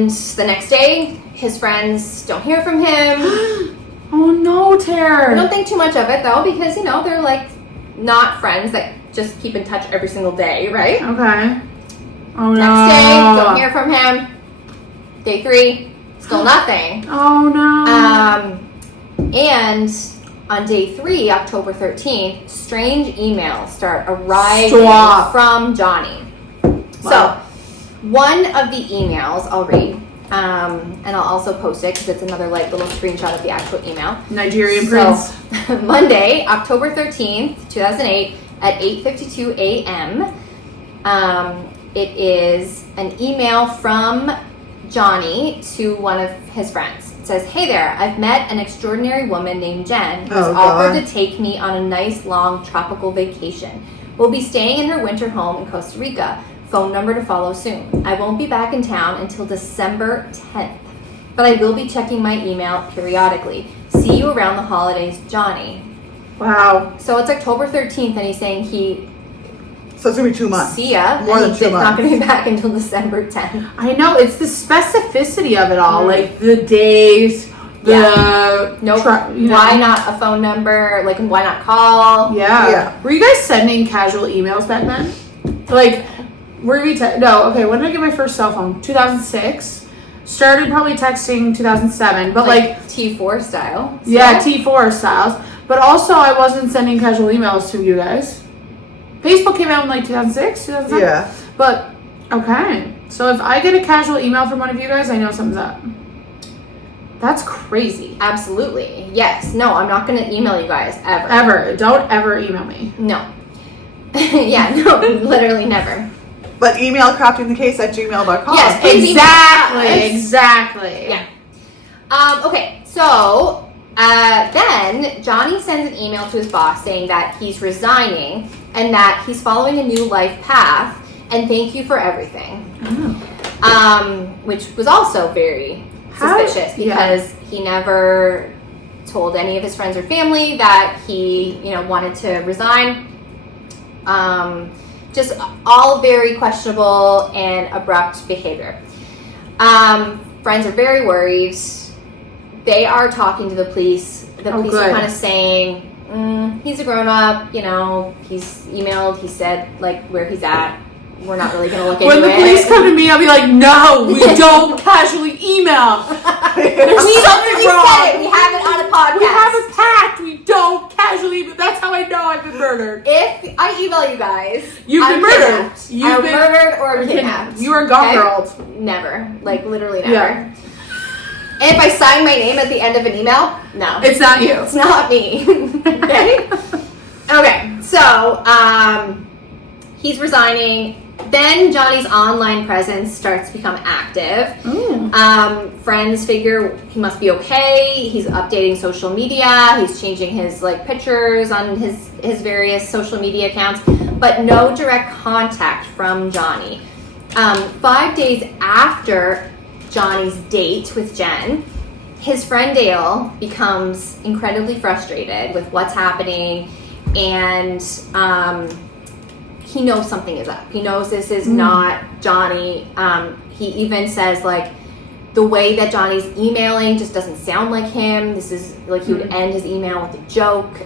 the next day, his friends don't hear from him. Oh no, Tara. I don't think too much of it, though, because, they're, like, not friends that just keep in touch every single day, right? Okay. Oh no. Next day, don't hear from him. Day 3, still nothing. Oh no. And on day 3, October 13th, strange emails start arriving from Johnny. Wow. So, one of the emails I'll read, and I'll also post it because it's another little screenshot of the actual email. Nigerian prince. Monday, October 13th, 2008, at 8:52 a.m. It is an email from Johnny to one of his friends. It says, "Hey there, I've met an extraordinary woman named Jen who's offered to take me on a nice long tropical vacation. We'll be staying in her winter home in Costa Rica. Phone number to follow soon. I won't be back in town until December 10th, but I will be checking my email periodically. See you around the holidays, Johnny." Wow. So it's October 13th, and he's saying So it's gonna be 2 months. see ya. More and than 2 he's not months. going to be back until December 10th. I know, it's the specificity of it all, like the days, Nope. Why not a phone number? Like, why not call? Yeah. Were you guys sending casual emails back then? Like, when did I get my first cell phone? 2006. Started probably texting 2007, but like T4 style. yeah, T4 styles. But also, I wasn't sending casual emails to you guys. Facebook came out in like 2006, 2007. Yeah. But okay, so if I get a casual email from one of you guys, I know something's up. That's crazy. Absolutely. Yes. No, I'm not going to email you guys ever. Ever. Don't ever email me. No. Yeah, no, literally never. But email craftingthecase@gmail.com. Yes, please Exactly. Yeah. Okay, so then Johnny sends an email to his boss saying that he's resigning and that he's following a new life path, and thank you for everything. Which was also very suspicious because he never told any of his friends or family that he, wanted to resign. Just all very questionable and abrupt behavior. Friends are very worried. They are talking to the police. The police are kind of saying, he's a grown-up, he's emailed, he said, where he's at. We're not really going to look into it. When the police come to me, I'll be like, no, we don't casually email. There's something wrong. Said it. We have it on a podcast. We have a pact. We don't casually, but that's how I know I've been murdered. If I email you guys, You've been murdered. You've been murdered or kidnapped. You are gone, girl. Never. Literally never. Yeah. And if I sign my name at the end of an email, no. It's not you. It's not me. Okay? Okay, so he's resigning. Then Johnny's online presence starts to become active. Friends figure he must be okay. He's updating social media. He's changing his pictures on his various social media accounts, but no direct contact from Johnny. 5 days after Johnny's date with Jen, his friend Dale becomes incredibly frustrated with what's happening, and he knows something is up. He knows this is not Johnny. He even says, the way that Johnny's emailing just doesn't sound like him. This is, he would end his email with a joke.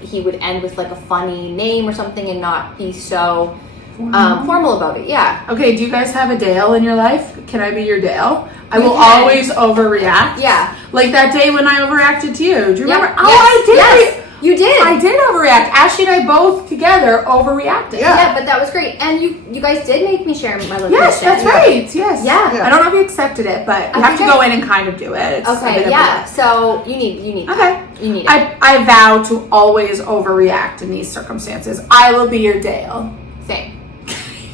He would end with, a funny name or something and not be so formal about it. Yeah. Okay, do you guys have a Dale in your life? Can I be your Dale? I will always overreact. Yeah. Like that day when I overreacted to you. Do you remember? Yes. Oh, I did. Yes. You did. I did overreact. Ashley and I both together overreacted. Yeah, but that was great. And you guys did make me share my location. Yes, that's right. Yes. Yeah. I don't know if you accepted it, but you have to go in and kind of do it. It's okay, yeah. So you need okay. that. You need it. I vow to always overreact in these circumstances. I will be your Dale. Same.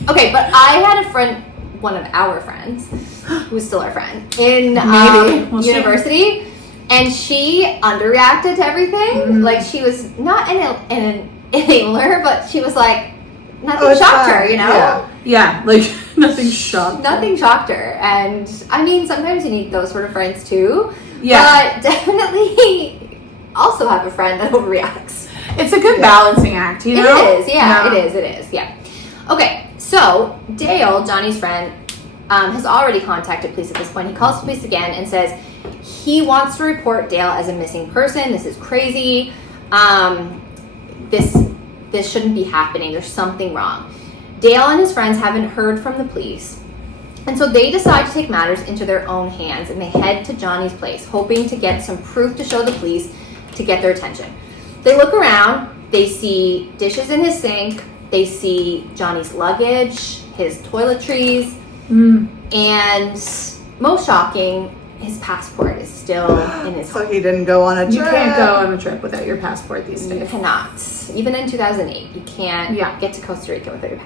Okay, but I had a friend, one of our friends, who's still our friend, in university. And she underreacted to everything. She was not in enable her, but she was like, nothing Oh, it's shocked her, fine. you know? Yeah. Yeah, like nothing shocked. Nothing shocked her. And I mean, sometimes you need those sort of friends too. Yeah. But definitely also have a friend that overreacts. It's a good balancing act, you know? It is, yeah, it is, yeah. Okay, so Dale, Johnny's friend, has already contacted police at this point. He calls police again and says he wants to report Dale as a missing person. This is crazy. This shouldn't be happening. There's something wrong. Dale and his friends haven't heard from the police, and so they decide to take matters into their own hands, and they head to Johnny's place, hoping to get some proof to show the police to get their attention. They look around. They see dishes in his sink. They see Johnny's luggage, his toiletries, and most shocking, his passport is still in his So he didn't go on a trip. You can't go on a trip without your passport these You days. cannot. Even in 2008, you can't Yeah. get to Costa Rica without your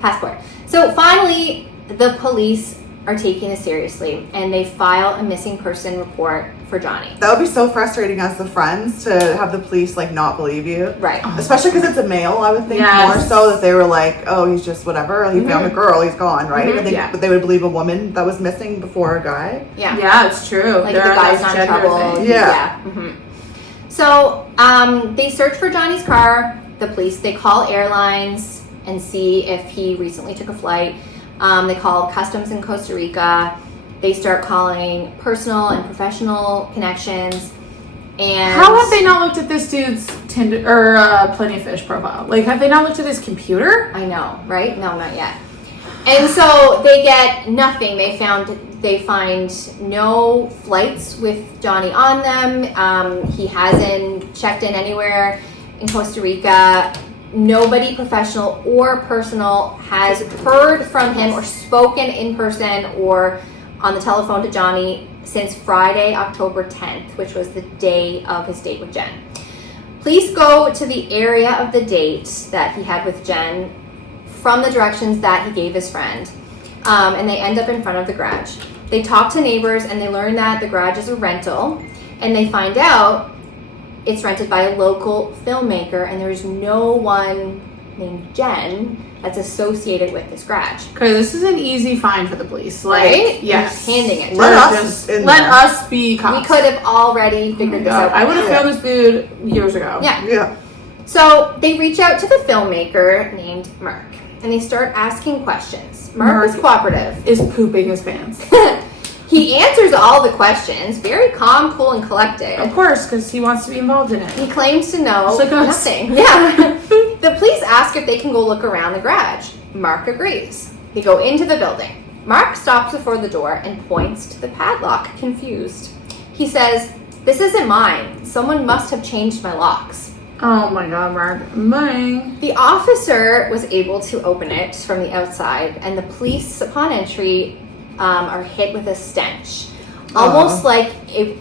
passport. So finally, the police are taking this seriously, and they file a missing person report for Johnny. That would be so frustrating as the friends to have the police like not believe you. Right. Especially because it's a male, I would think Yes. more so that they were like, oh, he's just whatever. He found a girl, he's gone, right? I think Yeah. but they would believe a woman that was missing before a guy. Yeah. Yeah, it's true. Like There the are guy's those not in gender trouble. things. Yeah. So they search for Johnny's car. The police, they call airlines and see if he recently took a flight. They call customs in Costa Rica. They start calling personal and professional connections. And How have they not looked at this dude's Tinder or Plenty of Fish profile? Like, have they not looked at his computer? I know, right? No, not yet. And so they get nothing. They find no flights with Johnny on them. He hasn't checked in anywhere in Costa Rica. Nobody professional or personal has heard from him or spoken in person or on the telephone to Johnny since Friday, October 10th, which was the day of his date with Jen. Police go to the area of the date that he had with Jen from the directions that he gave his friend, and they end up in front of the garage. They talk to neighbors, and they learn that the garage is a rental, and they find out it's rented by a local filmmaker, and there's no one named Jen that's associated with this garage. Okay, this is an easy find for the police. Like, Right? yes. They're just handing it to Let us. us Just in let there. us be cops. We could have already figured this out. I would have Yeah. found this dude years ago. Yeah. Yeah. So they reach out to the filmmaker named Mark, and they start asking questions. Mark is cooperative. Is pooping his pants. He answers all the questions, very calm, cool, and collected. Of course, because he wants to be involved in it. He claims to know Just like us. nothing. Yeah. The police ask if they can go look around the garage. Mark agrees. They go into the building. Mark stops before the door and points to the padlock, confused. He says, "This isn't mine. Someone must have changed my locks." Oh my god, Mark. Mine. The officer was able to open it from the outside, and the police, upon entry, are hit with a stench. Almost like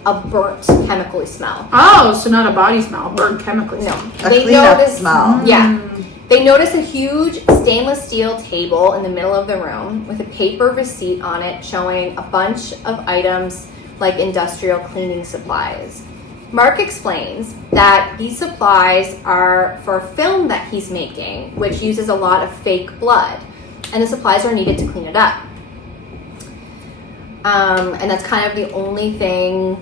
a burnt chemically smell. Oh, so not a body smell, burnt chemically. No. A cleanup smell. Yeah. They notice a huge stainless steel table in the middle of the room with a paper receipt on it showing a bunch of items like industrial cleaning supplies. Mark explains that these supplies are for a film that he's making, which uses a lot of fake blood, and the supplies are needed to clean it up. And that's kind of the only thing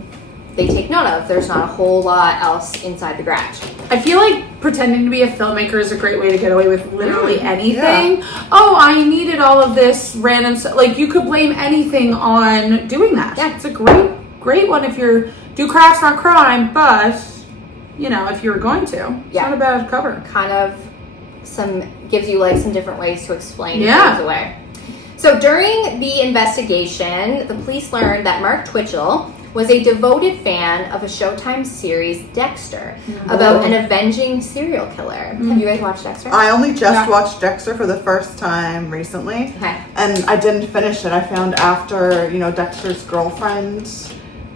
they take note of. There's not a whole lot else inside the garage. I feel like pretending to be a filmmaker is a great way to get away with literally anything. Oh, I needed all of this random stuff. Like, you could blame anything on doing that. Yeah. It's a great one if you're, do crafts, not crime, but, you know, if you're going to. It's Yeah. not a bad cover. Kind of gives you like some different ways to explain Yeah. things away. So during the investigation, the police learned that Mark Twitchell was a devoted fan of a Showtime series, Dexter, about an avenging serial killer. Have you guys watched Dexter? I only just watched Dexter for the first time recently. Okay. And I didn't finish it. I found after, Dexter's girlfriend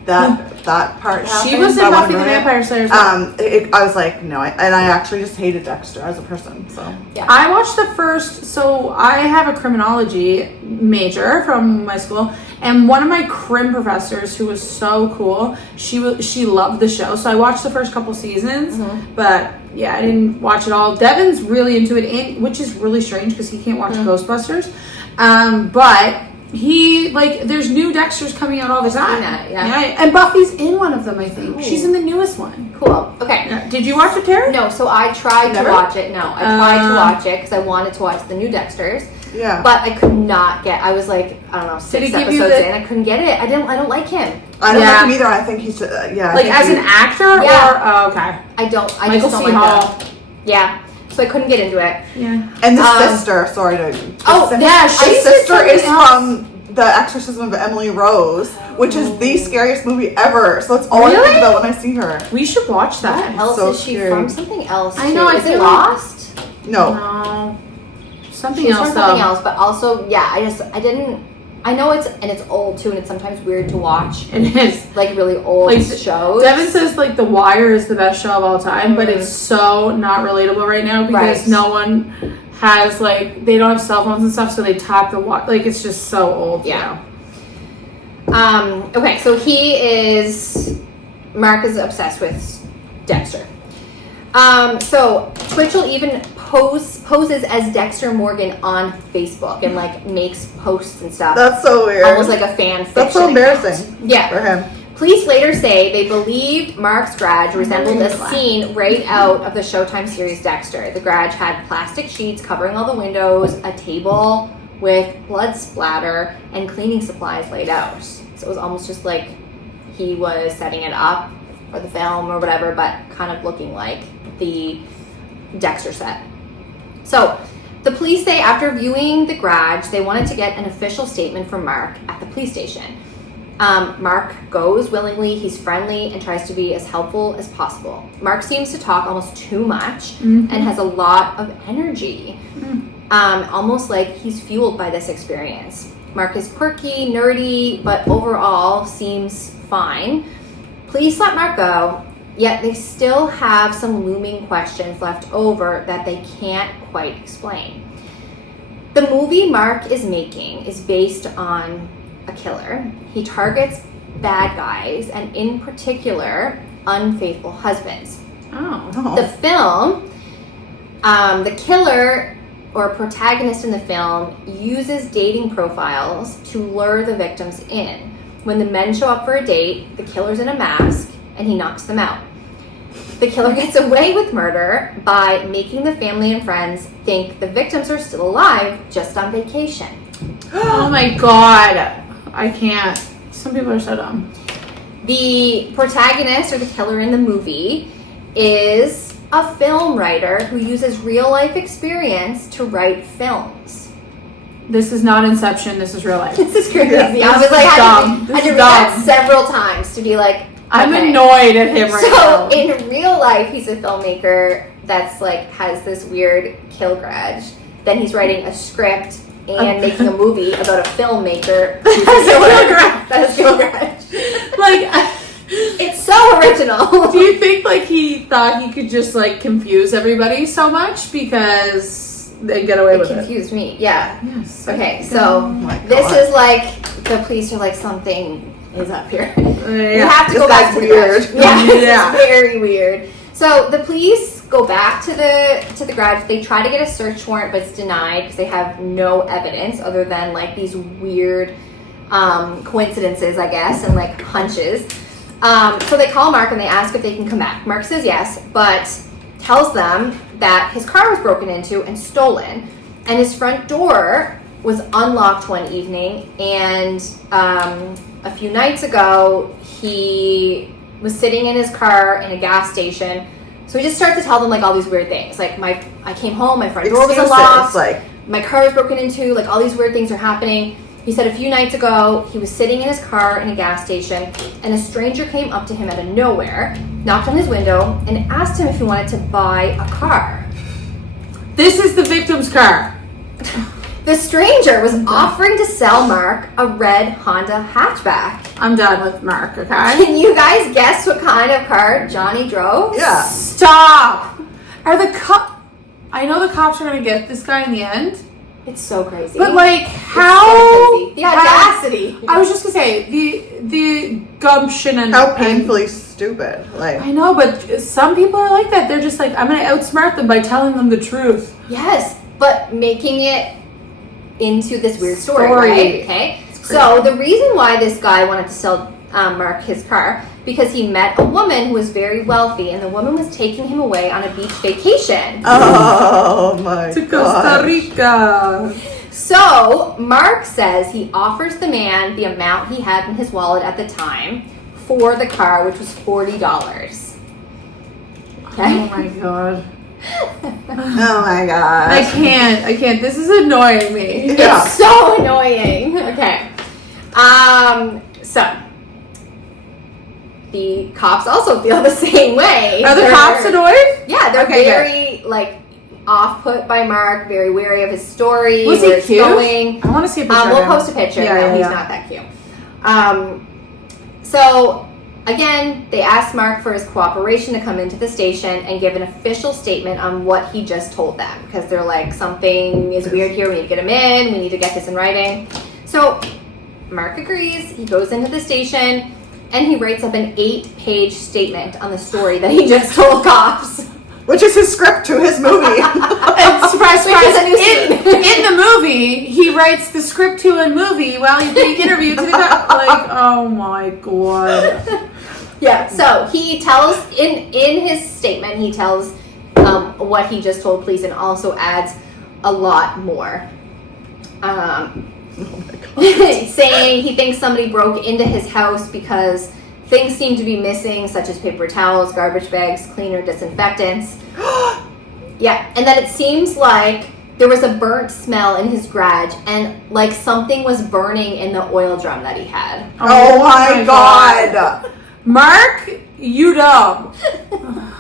that that part happened. She was in I Buffy the wanted to know Vampire Slayer. I was like, no, and I actually just hated Dexter as a person. So Yeah. I watched the first, so I have a criminology major from my school, and one of my crim professors, who was so cool, she loved the show, so I watched the first couple seasons, but yeah, I didn't watch it all. Devin's really into it, and, which is really strange because he can't watch Ghostbusters, but he, like, there's new Dexters coming out all the time. Yeah. And Buffy's in one of them, I think. She's in the newest one. Cool. Okay. Yeah. Did you watch it, Tara? No, so I tried Never? to watch it. No, I tried to watch it because I wanted to watch the new Dexters. yeah, But I could not get. I was like, I don't know, 6 he give you episodes the- in. I couldn't get it. I don't like him. I don't Yeah. like him either. I think he's yeah. I Like, think as an actor, Yeah. or, oh, okay. I just Michael don't C. like Hall. him. Yeah. So I couldn't get into it. Yeah. And the Um, sister, sorry to. Oh, yeah, the she's sister in is something else. from The Exorcism of Emily Rose, which is the scariest movie ever. So that's all I Really? think about when I see her. We should watch that. What else so is she scary. from? Something else. I too. know, I Is it feel like- Lost? No, No. Something She's else, from something though. else, but also, yeah, I didn't. I know it's old too, and it's sometimes weird to watch It is. like really old Like, shows. Devin says, like, The Wire is the best show of all time, but it's so not relatable right now because Right. no one has, like, they don't have cell phones and stuff, so they tap the wire. Like, it's just so old. Yeah. Now. Okay, so Mark is obsessed with Dexter. So Twitchell even poses as Dexter Morgan on Facebook and like makes posts and stuff. that's so weird. Almost like a fan fiction. That's so embarrassing account. Yeah. for him. Police later say they believed Mark's garage resembled a scene right out of the Showtime series Dexter. The garage had plastic sheets covering all the windows, a table with blood splatter, and cleaning supplies laid out. So it was almost just like he was setting it up for the film or whatever, but kind of looking like the Dexter set. So the police say after viewing the garage, they wanted to get an official statement from Mark at the police station. Mark goes willingly, he's friendly, and tries to be as helpful as possible. Mark seems to talk almost too much and has a lot of energy, almost like he's fueled by this experience. Mark is quirky, nerdy, but overall seems fine. Police let Mark go, yet they still have some looming questions left over that they can't quite explain. The movie Mark is making is based on a killer. He targets bad guys, and in particular, unfaithful husbands. Oh. The film, the killer or protagonist in the film uses dating profiles to lure the victims in. When the men show up for a date, the killer's in a mask and he knocks them out. The killer gets away with murder by making the family and friends think the victims are still alive, just on vacation. Oh my god. I can't. Some people are so dumb. The protagonist or the killer in the movie is a film writer who uses real life experience to write films. This is not Inception, this is real life. This is crazy. Yeah, I was like, dumb. I had to This is read that dumb. several times to be like, I'm okay. annoyed at him right now. So in real life, he's a filmmaker that's like has this weird kill grudge. Then he's writing a script and making a movie about a filmmaker who's that has kill grudge. Like, It's so original. do you think like he thought he could just like confuse everybody so much because they get away It with it? confused me. Yeah. Yes. Okay, so my this God. is like the police are like something is up here. We Yeah. have to This go back guy's to the weird. garage. Yeah, this Yeah. is very weird. So the police go back to the garage. They try to get a search warrant, but it's denied because they have no evidence other than like these weird coincidences, I guess, and like hunches. So they call Mark and they ask if they can come back. Mark says yes, but tells them that his car was broken into and stolen, and his front door was unlocked one evening, and a few nights ago he was sitting in his car in a gas station. So he just starts to tell them like all these weird things, like I came home, my front door was Excuses, unlocked, like my car was broken into, like all these weird things are happening. He said a few nights ago he was sitting in his car in a gas station and a stranger came up to him out of nowhere, knocked on his window, and asked him if he wanted to buy a car. This is the victim's car. The stranger was offering to sell Mark a red Honda hatchback. I'm done with Mark, okay? Can you guys guess what kind of car Johnny drove? Yeah. Stop! Are the I know the cops are gonna get this guy in the end. It's so crazy. But like, It's how? so crazy. The audacity. I was just gonna say the gumption and How painfully stupid. Like, I know, but some people are like that. They're just like, I'm gonna outsmart them by telling them the truth. Yes, but making it into this weird story, Story. right? Okay. So the reason why this guy wanted to sell Mark his car, because he met a woman who was very wealthy, and the woman was taking him away on a beach vacation. oh my To god. Costa Rica. So Mark says he offers the man the amount he had in his wallet at the time for the car, which was $40. Okay. Oh my god. Oh my god. I can't. This is annoying me. Yeah. It's so annoying. Okay. So the cops also feel the same way. Are the They're- cops annoyed? Yeah, they're Okay, very like off-put by Mark, very wary of his story. Was where he it's cute? going. I want to see a picture. We'll of him. post a picture. Yeah, no, yeah, he's yeah. not that cute. So again, they asked Mark for his cooperation to come into the station and give an official statement on what he just told them, because they're like, something is weird here. We need to get him in. We need to get this in writing. So Mark agrees. He goes into the station and he writes up an 8-page statement on the story that he just told cops. Which is his script to his movie. And surprise, Which surprise! is a new scene. In the movie, he writes the script to a movie while he's being interviewed to the cop. Like, oh my god! Yeah. So he tells in his statement, he tells what he just told police, and also adds a lot more. Saying he thinks somebody broke into his house because things seem to be missing, such as paper towels, garbage bags, cleaner, disinfectants. Yeah, and that it seems like there was a burnt smell in his garage, and like something was burning in the oil drum that he had. Oh my god. Mark, you dumb.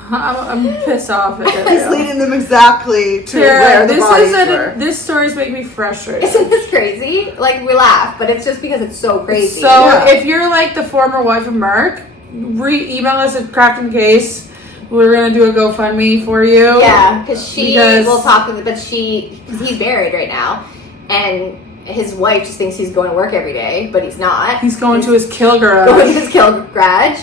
I'm pissed off at He's it. leading them exactly to where the bodies were. This story's making me frustrated. Isn't this crazy? Like, we laugh, but it's just because it's so crazy. So Yeah. if you're like the former wife of Mark, email us at Crafting Case. We're gonna do a GoFundMe for you. yeah, because Because- will talk with, but because he's married right now, and his wife just thinks he's going to work every day, but he's not. He's going to his kill going to garage. his kill garage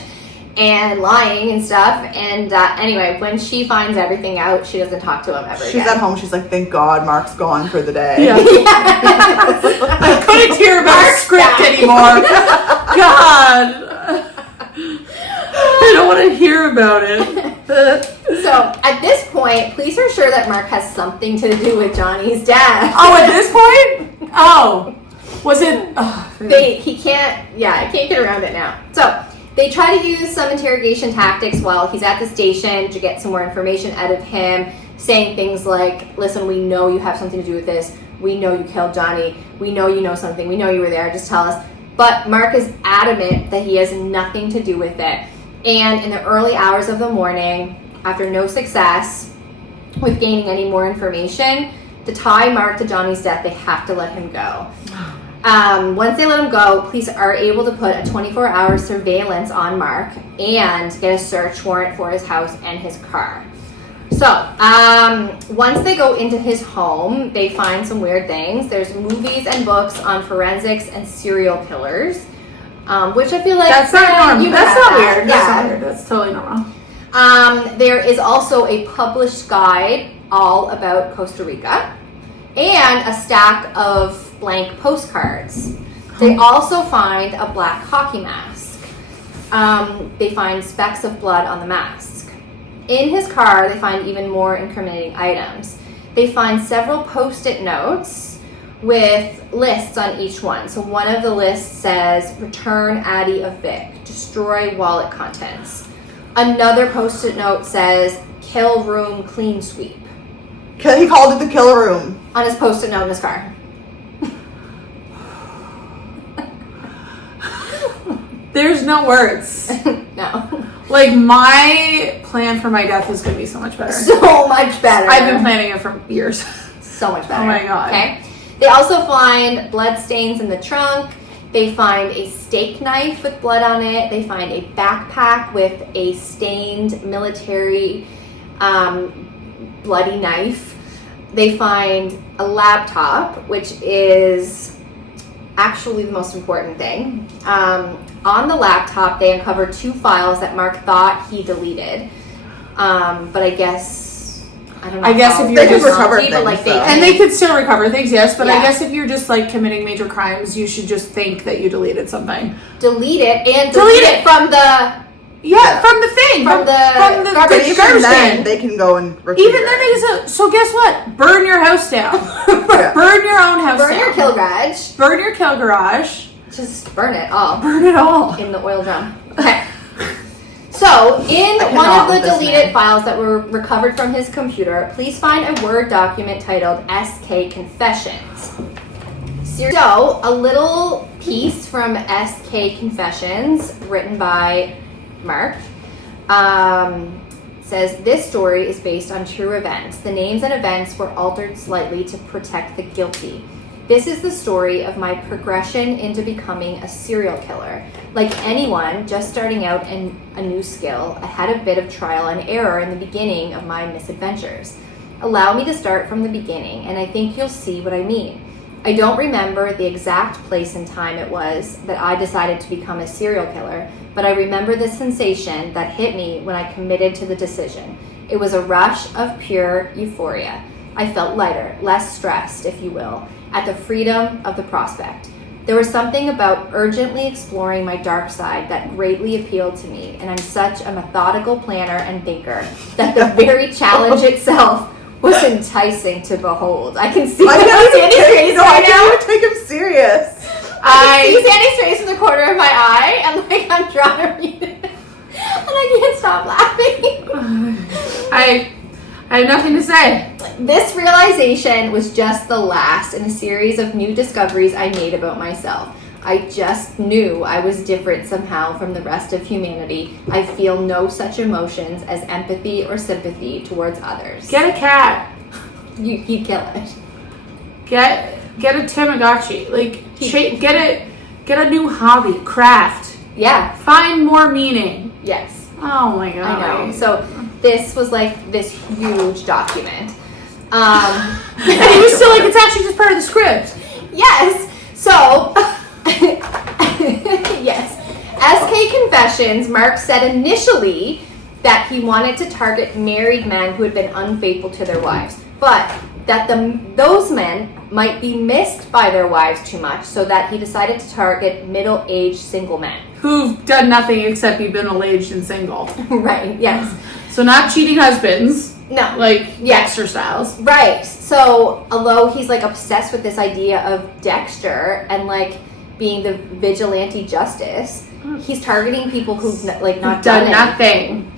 and lying and stuff. And anyway, when she finds everything out, she doesn't talk to him ever She's again. at home. She's like, thank God Mark's gone for the day. Yeah. I couldn't hear about the Mark's script back. anymore. God. I don't want to hear about it. So at this point, police are sure that Mark has something to do with Johnny's death. Oh, at this point? Oh. Was it? Oh, I can't get around it now. So they try to use some interrogation tactics while he's at the station to get some more information out of him, saying things like, listen, we know you have something to do with this. We know you killed Johnny. We know you know something. We know you were there. Just tell us. But Mark is adamant that he has nothing to do with it. And in the early hours of the morning, after no success with gaining any more information, to tie Mark to Johnny's death, they have to let him go. Once they let him go, police are able to put a 24-hour surveillance on Mark and get a search warrant for his house and his car. So, once they go into his home, they find some weird things. There's movies and books on forensics and serial killers, which I feel like that's not normal. you That's have not that. weird. That's not weird. That's totally normal. There is also a published guide all about Costa Rica and a stack of blank postcards. They also find a black hockey mask. They find specks of blood on the mask. In his car, they find even more incriminating items. They find several post-it notes with lists on each one. So one of the lists says, return Addie of Vic, destroy wallet contents. Another post-it note says, kill room clean sweep. He called it the killer room. On his post-it note in his car. There's no words. No. Like, my plan for my death is going to be so much better. So much better. I've been planning it for years. so much better. Oh my God. Okay. They also find blood stains in the trunk. They find a steak knife with blood on it. They find a backpack with a stained military bloody knife. They find a laptop, which is actually the most important thing. On the laptop, they uncovered 2 files that Mark thought he deleted. But I guess, I don't know. I guess if you're just recover but, things, like, though. And they could still recover things, yes, but I Yeah. guess if you're just like committing major crimes, you should just think that you deleted something. delete it and Delete delete it from the Yeah, from the thing. From the But garbage even then, can. they can go and retrieve Even then, it. they can. So guess what? Burn your house down. Yeah. Burn your own house burn down. your kill garage. Burn your kill garage. Just burn it all Burn it all. in the oil drum. Okay. So, in I one cannot of the with this deleted man. files that were recovered from his computer, please find a Word document titled SKConfessions. So, a little piece from SKConfessions written by Mark says, this story is based on true events. The names and events were altered slightly to protect the guilty. This is the story of my progression into becoming a serial killer. Like anyone just starting out in a new skill, I had a bit of trial and error in the beginning of my misadventures. Allow me to start from the beginning, and I think you'll see what I mean. I don't remember the exact place and time it was that I decided to become a serial killer, but I remember the sensation that hit me when I committed to the decision. It was a rush of pure euphoria. I felt lighter, less stressed, if you will, at the freedom of the prospect. There was something about urgently exploring my dark side that greatly appealed to me, and I'm such a methodical planner and thinker that the very challenge itself was enticing to behold. I can see Sandy's face No, I right now. can't even take him serious. I see Sandy's face in the corner of my eye, and like I'm trying to read it, and I can't stop laughing. I have nothing to say. This realization was just the last in a series of new discoveries I made about myself. I just knew I was different somehow from the rest of humanity. I feel no such emotions as empathy or sympathy towards others. Get a cat. You kill it. Get a Tamagotchi. Like get a new hobby. Craft. Yeah. Find more meaning. Yes. Oh my god. I know. So this was like this huge document. And you're still like, it's actually just part of the script. Yes. So, yes. SKConfessions, Mark said initially that he wanted to target married men who had been unfaithful to their wives, but that those men might be missed by their wives too much, so that he decided to target middle-aged single men. Who've done nothing except be middle-aged and single. Right, yes. So not cheating husbands. No. Like Yeah. Dexter styles. Right. So, although he's like obsessed with this idea of Dexter and like being the vigilante justice, he's targeting people who've like not done nothing.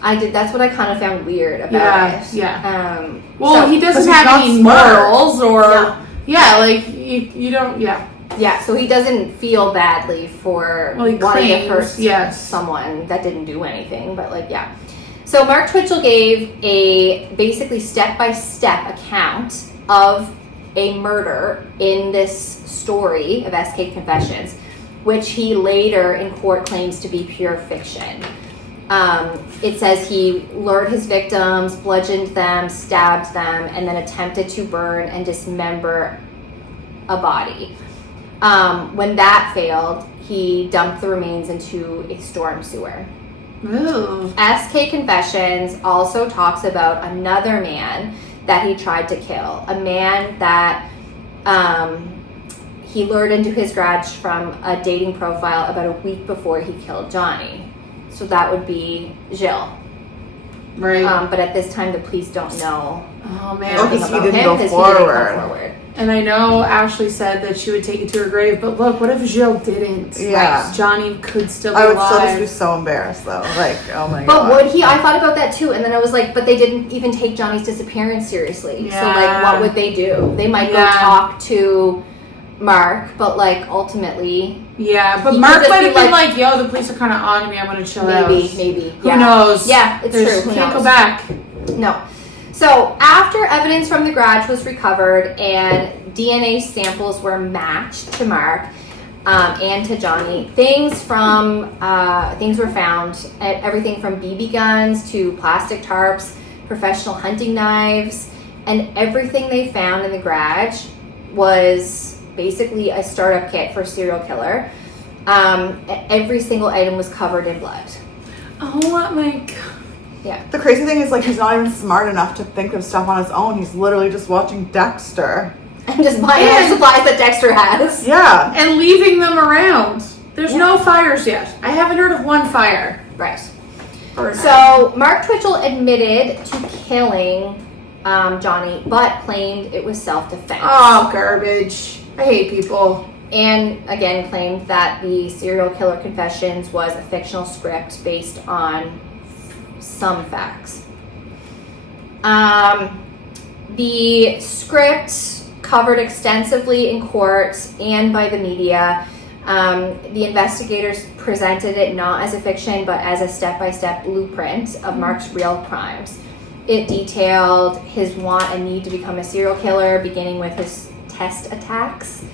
That's what I kind of found weird about Yeah, it. yeah. Well, Well, he doesn't he's have not any smart. morals or No. like you don't yeah. So he doesn't feel badly for Well, he wanting to claims, hurt yes. someone that didn't do anything, but like yeah. So Mark Twitchell gave a basically step-by-step account of a murder in this story of SKConfessions, which he later in court claims to be pure fiction. It says he lured his victims, bludgeoned them, stabbed them, and then attempted to burn and dismember a body. When that failed, he dumped the remains into a storm sewer. Ooh. SKConfessions also talks about another man that he tried to kill. A man that he lured into his garage from a dating profile about a week before he killed Johnny. So that would be Gilles. Right. But at this time, the police don't know Oh man. Oh, anything because he about didn't him go because he didn't forward. come forward. And I know Ashley said that she would take it to her grave, but look, what if Gilles didn't? Yeah. Like, Johnny could still be I would alive. still just be so embarrassed though. Like, oh my god. But would he? I thought about that too, and then I was like, but they didn't even take Johnny's disappearance seriously. So like, Yeah. what would they do? They might go Yeah. talk to Mark, but like ultimately, Yeah, but He Mark could just might be have been like- like, yo, the police are kind of on me, I'm going to chill out. maybe, Who yeah. knows? Yeah, it's There's- true. Who Can't knows? go back. No. So after evidence from the garage was recovered and DNA samples were matched to Mark and to Johnny, things were found, everything from BB guns to plastic tarps, professional hunting knives, and everything they found in the garage was basically a startup kit for a serial killer. Every single item was covered in blood. Oh my God. Yeah. The crazy thing is, like, he's not even smart enough to think of stuff on his own. He's literally just watching Dexter. And just buying all the supplies that Dexter has. Yeah. And leaving them around. There's no fires yet. I haven't heard of one fire. Right. So Mark Twitchell admitted to killing Johnny, but claimed it was self-defense. Oh, garbage. I hate people. And again claimed that the Serial Killer Confessions was a fictional script based on some facts. The script covered extensively in court and by the media. The investigators presented it not as a fiction, but as a step-by-step blueprint of Mark's real crimes. It detailed his want and need to become a serial killer, beginning with his test attacks,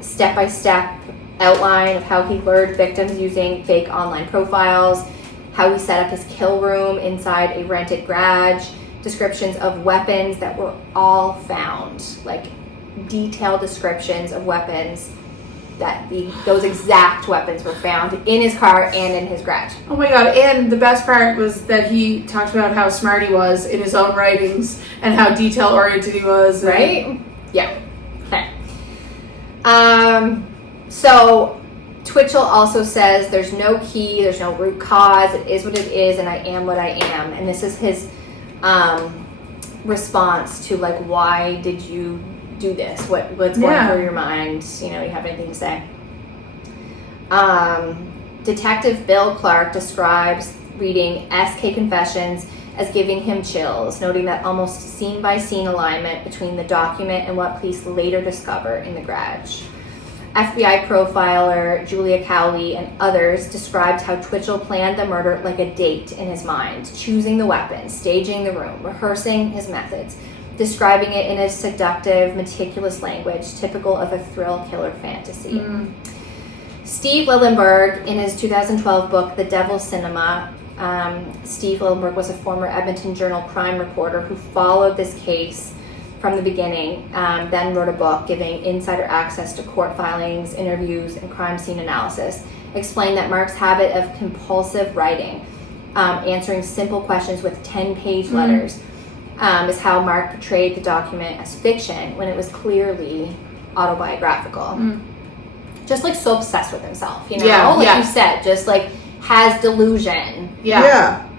step-by-step outline of how he lured victims using fake online profiles, how he set up his kill room inside a rented garage, descriptions of weapons that were all found, like detailed descriptions of weapons that those exact weapons were found in his car and in his garage. Oh my God. And the best part was that he talked about how smart he was in his own writings and how detail oriented he was. Right? Yeah. Okay. So Twitchell also says there's no key, there's no root cause, it is what it is, and I am what I am. And this is his response to, like, why did you do this? What's going through your mind? You know, you have anything to say? Detective Bill Clark describes reading SKConfessions as giving him chills, noting that almost scene-by-scene alignment between the document and what police later discover in the garage. FBI profiler Julia Cowley and others described how Twitchell planned the murder like a date in his mind, choosing the weapons, staging the room, rehearsing his methods, describing it in a seductive, meticulous language typical of a thrill killer fantasy. Steve Lillenberg, in his 2012 book, The Devil's Cinema, Steve Lillenberg was a former Edmonton Journal crime reporter who followed this case from the beginning, then wrote a book giving insider access to court filings, interviews, and crime scene analysis. Explained that Mark's habit of compulsive writing, answering simple questions with 10-page letters, is how Mark portrayed the document as fiction when it was clearly autobiographical. Just like so obsessed with himself, you know? You said, just like has delusion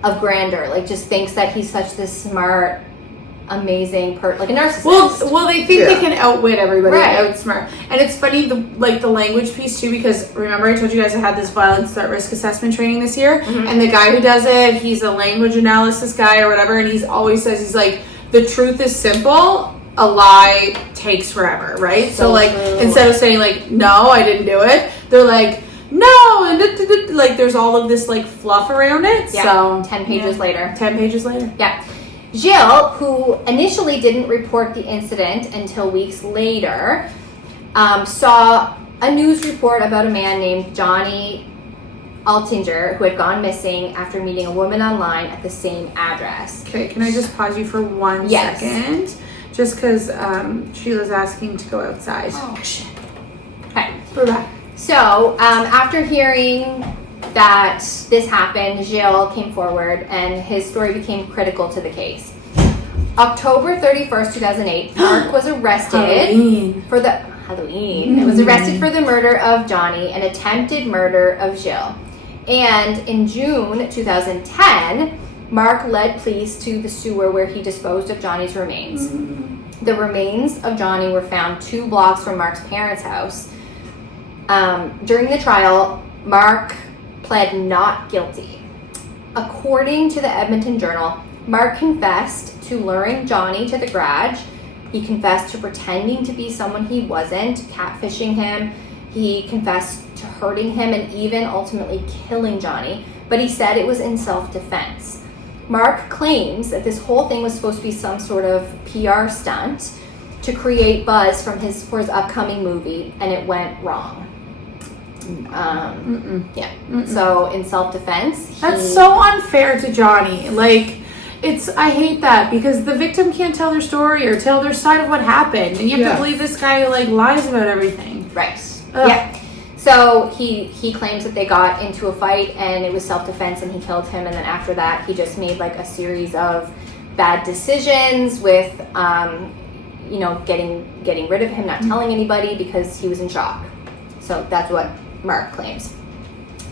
of grandeur, like just thinks that he's such this smart, amazing like a narcissist. Well, they think they can outwit everybody, outsmart. And it's funny, the language piece too, because remember I told you guys I had this violence threat risk assessment training this year, and the guy who does it, he's a language analysis guy or whatever, and he's always says, he's like, the truth is simple, a lie takes forever, right? So like, instead of saying like, no, I didn't do it, they're like, no, and like there's all of this like fluff around it. So 10 pages later. 10 pages later. Yeah. Gilles, who initially didn't report the incident until weeks later, saw a news report about a man named Johnny Altinger who had gone missing after meeting a woman online at the same address. Okay, can I just pause you for one second? Just because Sheila's asking to go outside. Oh, shit. Okay. We're back. So, after hearing that this happened, Gilles came forward and his story became critical to the case. October 31st, 2008, Mark was arrested for the Halloween. Was arrested for the murder of Johnny and attempted murder of Gilles. And in June 2010, Mark led police to the sewer where he disposed of Johnny's remains. The remains of Johnny were found 2 blocks from Mark's parents' house. During the trial, Mark pled not guilty. According to the Edmonton Journal, Mark confessed to luring Johnny to the garage. He confessed to pretending to be someone he wasn't, catfishing him. He confessed to hurting him and even ultimately killing Johnny, but he said it was in self-defense. Mark claims that this whole thing was supposed to be some sort of PR stunt to create buzz for his upcoming movie, and it went wrong. So in self-defense, that's so unfair to Johnny. Like, I hate that, because the victim can't tell their story or tell their side of what happened, and you have to believe this guy who like lies about everything. Right. Ugh. Yeah. So he claims that they got into a fight and it was self-defense and he killed him, and then after that he just made like a series of bad decisions with getting rid of him, not telling anybody because he was in shock. So that's what Mark claims.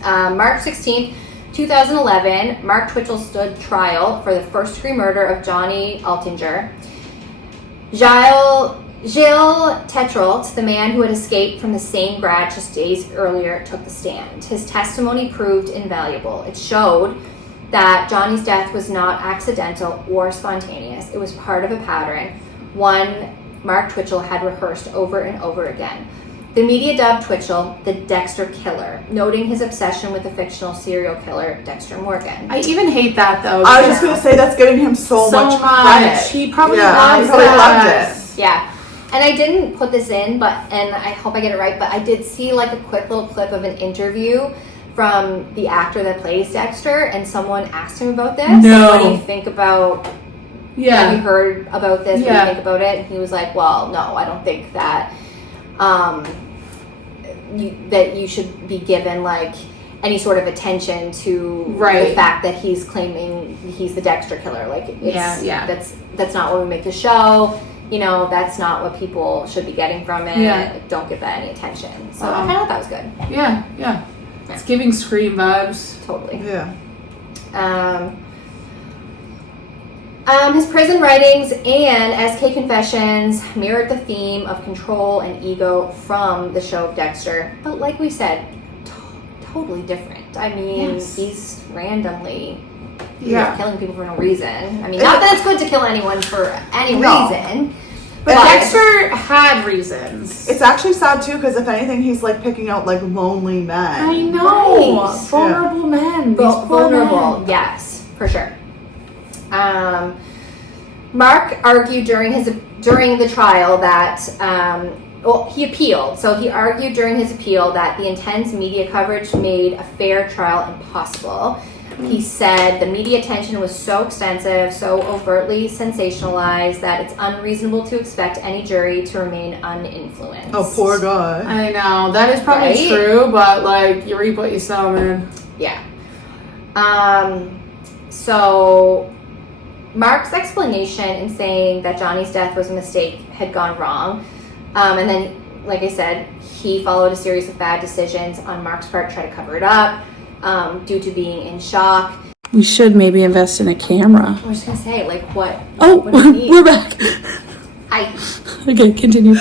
March 16th, 2011, Mark Twitchell stood trial for the first-degree murder of Johnny Altinger. Gilles Tetrault, the man who had escaped from the same garage just days earlier, took the stand. His testimony proved invaluable. It showed that Johnny's death was not accidental or spontaneous. It was part of a pattern, one Mark Twitchell had rehearsed over and over again. The media dubbed Twitchell the Dexter Killer, noting his obsession with the fictional serial killer Dexter Morgan. I even hate that, though. I was just going to say that's giving him so much credit. He probably loves loved it. Yeah. And I didn't put this in, and I hope I get it right, but I did see like a quick little clip of an interview from the actor that plays Dexter, and someone asked him about this. No. What do you think about... Have you heard about this? What do you think about it? And he was like, well, no, I don't think that... that you should be given like any sort of attention to the fact that he's claiming he's the Dexter Killer. Like, that's not what we make the show. That's not what people should be getting from it. Like, don't give that any attention. So I thought that was good. Yeah. It's giving Scream vibes. Totally. Yeah. His prison writings and SKConfessions mirrored the theme of control and ego from the show of Dexter, but like we said, totally different. I mean, he's randomly killing people for no reason. I mean, not that it's good to kill anyone for any reason. But Dexter had reasons. It's actually sad too, because if anything, he's like picking out like lonely men. I know. Right. Vulnerable men. Vulnerable, yes, for sure. Mark argued during the trial that he appealed. So he argued during his appeal that the intense media coverage made a fair trial impossible. He said the media attention was so extensive, so overtly sensationalized, that it's unreasonable to expect any jury to remain uninfluenced. Oh, poor guy. I know. That is probably true, but like, you reap what you sow, man. Yeah. So Mark's explanation in saying that Johnny's death was a mistake had gone wrong. And then, like I said, he followed a series of bad decisions on Mark's part to try to cover it up due to being in shock. We should maybe invest in a camera. I was just going to say, like, what? Oh, what do you need? we're back. Okay, continue.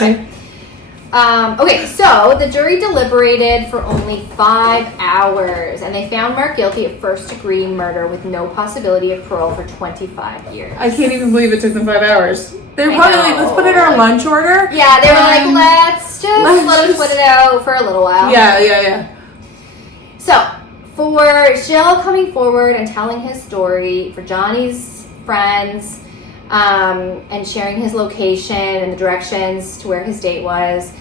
Okay, so the jury deliberated for only 5 hours, and they found Mark guilty of first-degree murder with no possibility of parole for 25 years. I can't even believe it took them 5 hours. They're probably like, let's put it in our lunch order. Yeah, they were like, let's let us put it out for a little while. Yeah. So, for Gilles coming forward and telling his story, for Johnny's friends, and sharing his location and the directions to where his date was,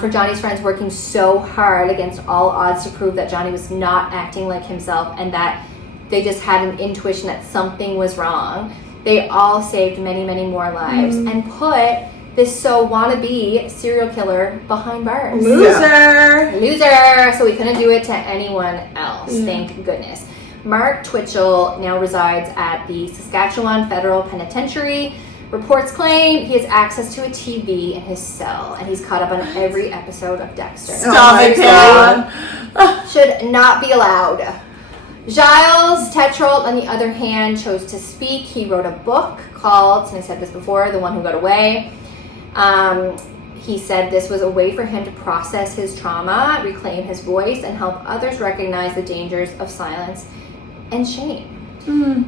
for Johnny's friends working so hard against all odds to prove that Johnny was not acting like himself and that they just had an intuition that something was wrong. They all saved many, many more lives and put this so wannabe serial killer behind bars. Loser! So we couldn't do it to anyone else, thank goodness. Mark Twitchell now resides at the Saskatchewan Federal Penitentiary. Reports claim he has access to a TV in his cell, and he's caught up on every episode of Dexter. Stop it, God. Should not be allowed. Gilles Tetrault, on the other hand, chose to speak. He wrote a book called, and I said this before, The One Who Got Away. He said this was a way for him to process his trauma, reclaim his voice, and help others recognize the dangers of silence and shame.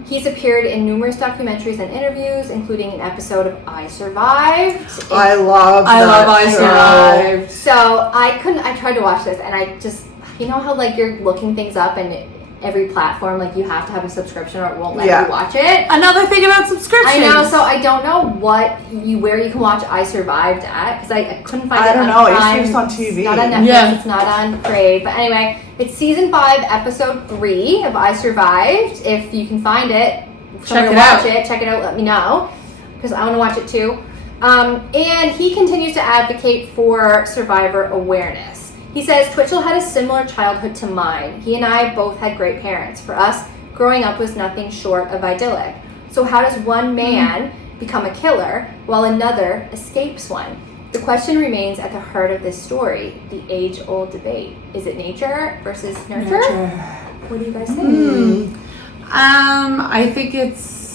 He's appeared in numerous documentaries and interviews, including an episode of I Survived. I love I Survived. So I tried to watch this, and I just, you know how like you're looking things up and every platform, like you have to have a subscription or it won't let you watch it. Another thing about subscriptions. I know, so I don't know where you can watch I Survived at, because I couldn't find it on know. Prime. It's on TV. It's not on Netflix, it's not on Crave. But anyway, it's season 5, episode 3 of I Survived. If you can find it, check it out, let me know, because I want to watch it too. And he continues to advocate for survivor awareness. He says, Twitchell had a similar childhood to mine. He and I both had great parents. For us, growing up was nothing short of idyllic. So how does one man become a killer while another escapes one? The question remains at the heart of this story, the age-old debate. Is it nature versus nurture? What do you guys think? I think it's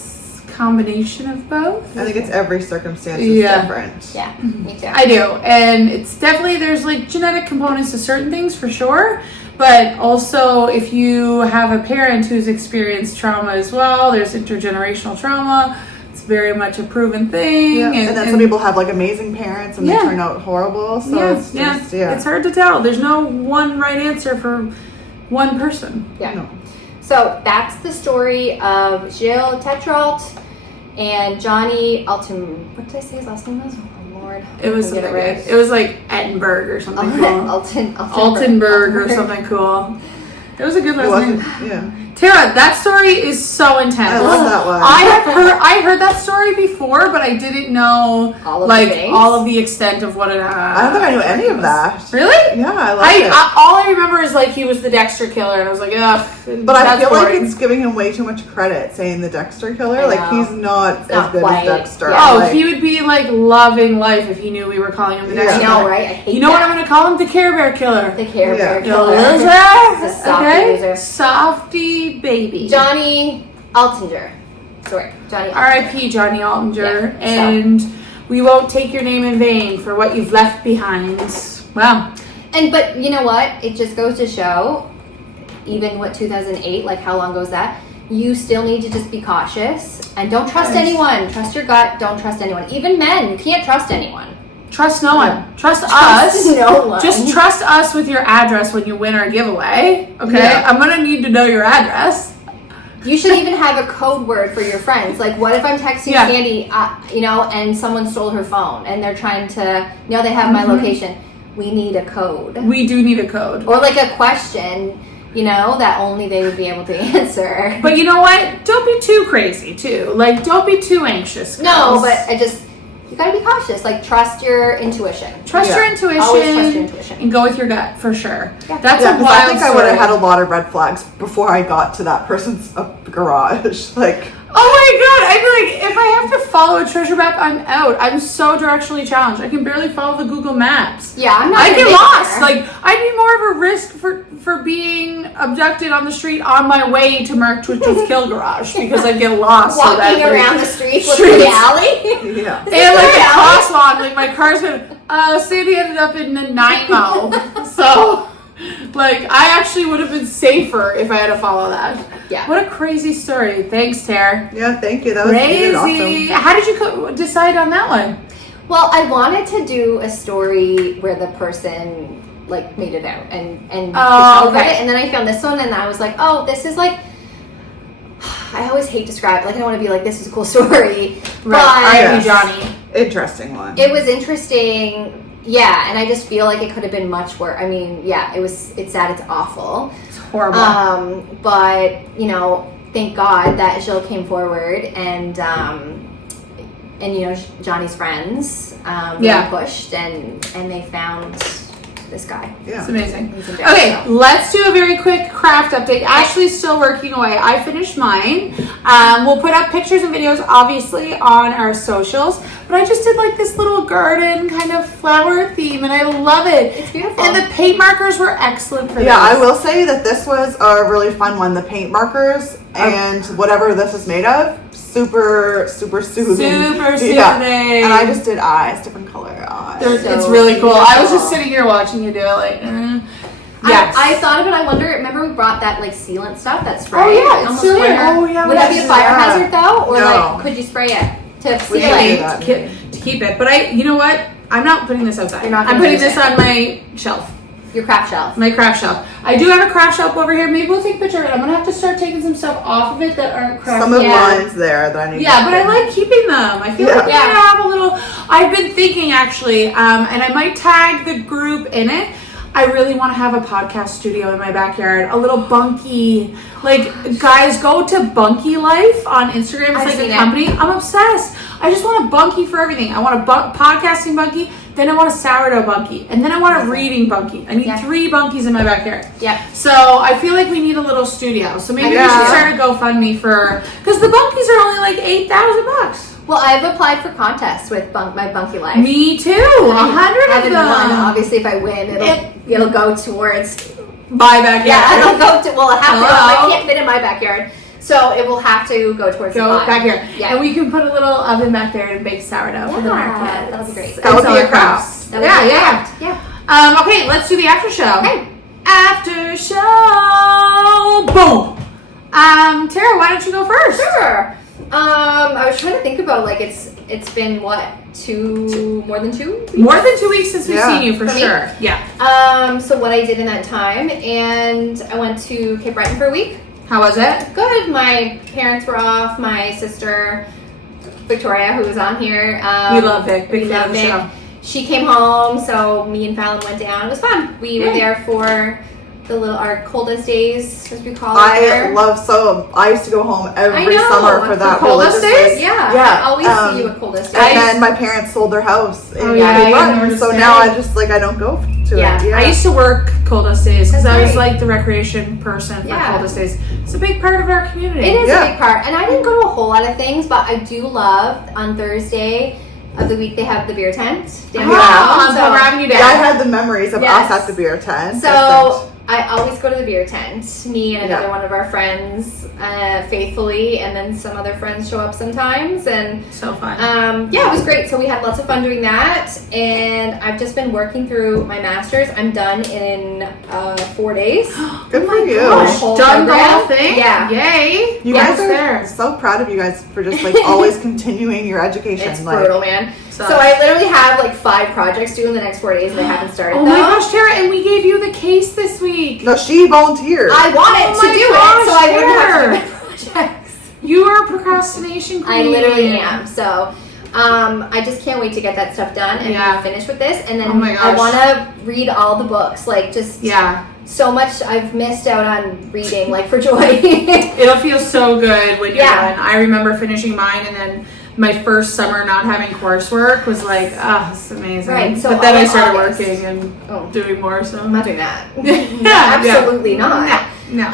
combination of both. I think it's every circumstance is different. Yeah, me too. I do. And it's definitely, there's like genetic components to certain things for sure. But also if you have a parent who's experienced trauma as well, there's intergenerational trauma. It's very much a proven thing. Yeah. And then some people have like amazing parents and they turn out horrible. So it's just, it's hard to tell. There's no one right answer for one person. Yeah. No. So that's the story of Gilles Tetrault and Johnny Alton. What did I say his last name was? Oh Lord. It was something good. It was like Edinburgh or something cool. Altenberg or something cool. It was a good last name. Yeah. Tara, that story is so intense. I love that one. I heard that story before, but I didn't know all of the extent of what it had. I don't think I knew any of that. Really? Yeah, I love it. All I remember is like he was the Dexter Killer, and I was like, ugh. But I feel like it's giving him way too much credit saying the Dexter Killer. Like he's not as good as Dexter. Yeah. Oh, he would be like loving life if he knew we were calling him the Dexter Killer. I know, right? I hate what I'm going to call him? The Care Bear Killer. The Care Bear The Killer. loser. The softy loser. Softy baby. Johnny Altinger. Sorry, Johnny Altinger. R.I.P. Johnny Altinger. Yeah, and we won't take your name in vain for what you've left behind. Wow. But you know what? It just goes to show, even with 2008, like how long ago is that? You still need to just be cautious and don't trust anyone. Trust your gut. Don't trust anyone. Even men, you can't trust anyone. Trust no one. Trust us. No one. Just trust us with your address when you win our giveaway. Okay? Yeah. I'm going to need to know your address. You should even have a code word for your friends. Like, what if I'm texting Sandy, and someone stole her phone and they're trying to, they have my location. We need a code. We do need a code. Or like a question, that only they would be able to answer. But you know what? Don't be too crazy, too. Like, don't be too anxious. No, but you gotta be cautious. Like, trust your intuition. Trust your intuition. Always trust your intuition. And go with your gut, for sure. Yeah. That's a wild I think story. I would have had a lot of red flags before I got to that person's garage. Like, oh my god, I'd be like, if I have to follow a treasure map, I'm out. I'm so directionally challenged. I can barely follow the Google Maps. Yeah, I'm not. I get lost. Like, I'd be more of a risk for being abducted on the street on my way to Mark Twitchell's kill garage because I'd get lost. Walking around the streets looking the alley. yeah. And like the crosswalk, like my car's gonna. Sandy ended up in Nanaimo, so. Like, I actually would have been safer if I had to follow that. Yeah. What a crazy story. Thanks, Tara. Yeah, thank you. That was crazy. awesome. How did you decide on that one? Well, I wanted to do a story where the person like made it out and okay. And then I found this one and I was like, oh, this is like, I always hate describe, like I don't want to be like, this is a cool story. Right. But Johnny. Interesting one. It was interesting. Yeah, and I just feel like it could have been much worse. I mean, yeah, it's sad, it's awful. It's horrible. But, thank God that Gilles came forward and Johnny's friends really pushed and they found this guy. Yeah. It's amazing. Okay, let's do a very quick craft update. Ashley's still working away. I finished mine. We'll put up pictures and videos, obviously, on our socials. But I just did like this little garden kind of flower theme, and I love it. It's beautiful. And the paint markers were excellent for this. Yeah, I will say that this was a really fun one. The paint markers and whatever this is made of, super soothing. Super soothing. Yeah. And I just did eyes, different color eyes. It's really cool. I was just sitting here watching you do it, like, Yes. I thought of it. I wonder. Remember, we brought that like sealant stuff. That spray. Oh yeah, I almost wonder, would that be a fire hazard though, or like could you spray it to seal it? To keep it. But you know what? I'm not putting this outside. You're not I'm gonna putting use this on my shelf. Your craft shelf. My craft shelf. I do have a craft shelf over here. Maybe we'll take a picture of it. I'm gonna have to start taking some stuff off of it that aren't craft. Some of mine's there that I need. Yeah, but I like keeping them. I feel like Yeah. I have a little. I've been thinking actually, and I might tag the group in it. I really want to have a podcast studio in my backyard. A little bunkie. Like, guys, go to Bunkie Life on Instagram. It's I've like seen a it. company. I'm obsessed. I just want a bunkie for everything. I want a podcasting bunkie. Then I want a sourdough bunkie. And then I want a reading bunkie. I need 3 bunkies in my backyard. Yep. So I feel like we need a little studio. So maybe we Yeah. should start a GoFundMe for... Because the bunkies are only like $8,000. Well, I've applied for contests with my Bunkie Life. Me too. 100 I of haven't won. them. Obviously, if I win, it'll go towards. Buy back. Yeah, it'll go to. Well, it have to. Hello? I can't fit in my backyard, so it will have to go towards. Go the buy. back here. Yeah. And we can put a little oven back there and bake sourdough for the Yeah, market. that'll be great. That would And be a sell craft. crafts. That would Yeah, be yeah. perfect. Yeah. Okay, let's do the after show. Okay. After show. Boom. Tara, why don't you go first? Sure. I was trying to think about it's been what more than 2 weeks? More than 2 weeks since we've Yeah. seen you for For me? sure. Yeah. So what I did in that time, and I went to Cape Breton for a week. How was it? Good. My parents were off. My sister Victoria, who was on here, We love Vic. Big we fan love of the Vic. show. She came home, so me and Fallon went down. It was fun. We were Yay. there for our coldest days, as we call it. I there. I used to go home I every know, summer for for that coldest religious days? day. Yeah, Yeah, I always um, see you at coldest And days. then my parents sold their house in Oh, yeah, Cape you Breton, never so stay. now I just I don't go to Yeah. it. Yeah. I used to work coldest days because That's I was great. like the recreation person for Yeah. coldest days. It's a big part of our community. It is Yeah. a big part, and I didn't go to a whole lot of things, but I do love on Thursday of the week they have the beer tent downtown. on so, Palmer Avenue Yeah, I had the memories of Yes. us at the beer tent. so I always go to the beer tent. Me and another Yeah. one of our friends, faithfully, and then some other friends show up sometimes, and So fun. yeah, it was great. So we had lots of fun doing that, and I've just been working through my master's. I'm done in 4 days. Good for you. gosh. whole Done the program? whole thing? Yeah. Yay. You Yeah, guys are there. so proud of you guys for just always continuing your education. It's brutal, man. So- So I literally have 5 projects due in the next 4 days, and I haven't started Oh them. my gosh, Tara, and we gave you the case this week. No, she volunteered. I wanted Oh to my do gosh, it, so I wouldn't have to Tara. do my projects. You are a procrastination queen. I literally am. So I just can't wait to get that stuff done and Yeah. be finished with this. And then Oh my I gosh. want to read all the books. Yeah. So much I've missed out on reading, for joy. It'll feel so good when you're Yeah. done. I remember finishing mine and then my first summer not having coursework was like, oh, it's amazing. Right, so but then all I of started August. working and Oh. doing more, so. I'm not doing that. Yeah, Absolutely not. No.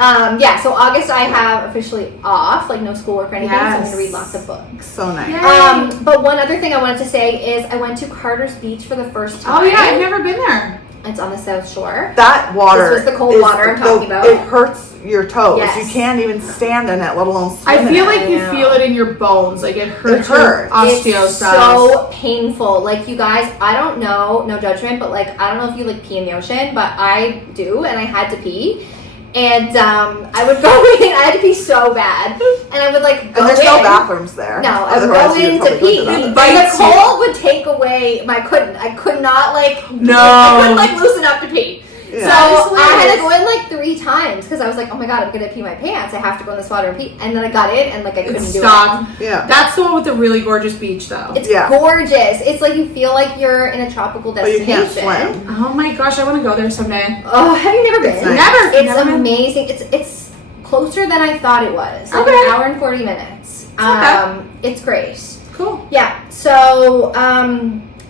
So August I have officially off, no schoolwork or anything, so I'm going Yes. to read lots of books. So nice. Yeah. But one other thing I wanted to say is I went to Carter's Beach for the first time. Oh, yeah, I've never been there. It's on the South Shore. That water. This was the cold is water I'm talking about. It hurts your toes. Yes. You can't even stand in it, let alone swim I feel in like it. you know. feel it in your bones. Like it hurts. hurts. Your It's osteocytes. so painful. You guys, I don't know, no judgment, but I don't know if you pee in the ocean, but I do, and I had to pee. And I would go in, I had to pee so bad. And I would go And there's in. no bathrooms there. No, I would go Otherwise, you'd in to probably pee. go to And that. the cold would take away I could not No. I couldn't loosen up to pee. Yeah. So I had to go in 3 times because I was like, oh my god, I'm gonna pee my pants. I have to go in this water and pee. And then I got in and I couldn't do Stop. Yeah. That's the one with the really gorgeous beach, though. it. It's Yeah. gorgeous. It's you feel like you're in a tropical But you destination. can't swim. Oh my gosh, I want to go there someday. Oh, have you never been? It's nice. Never. It's Never been. amazing. It's closer than I thought it was. Okay. An hour and 40 minutes. Okay. It's great. Cool. Yeah. So,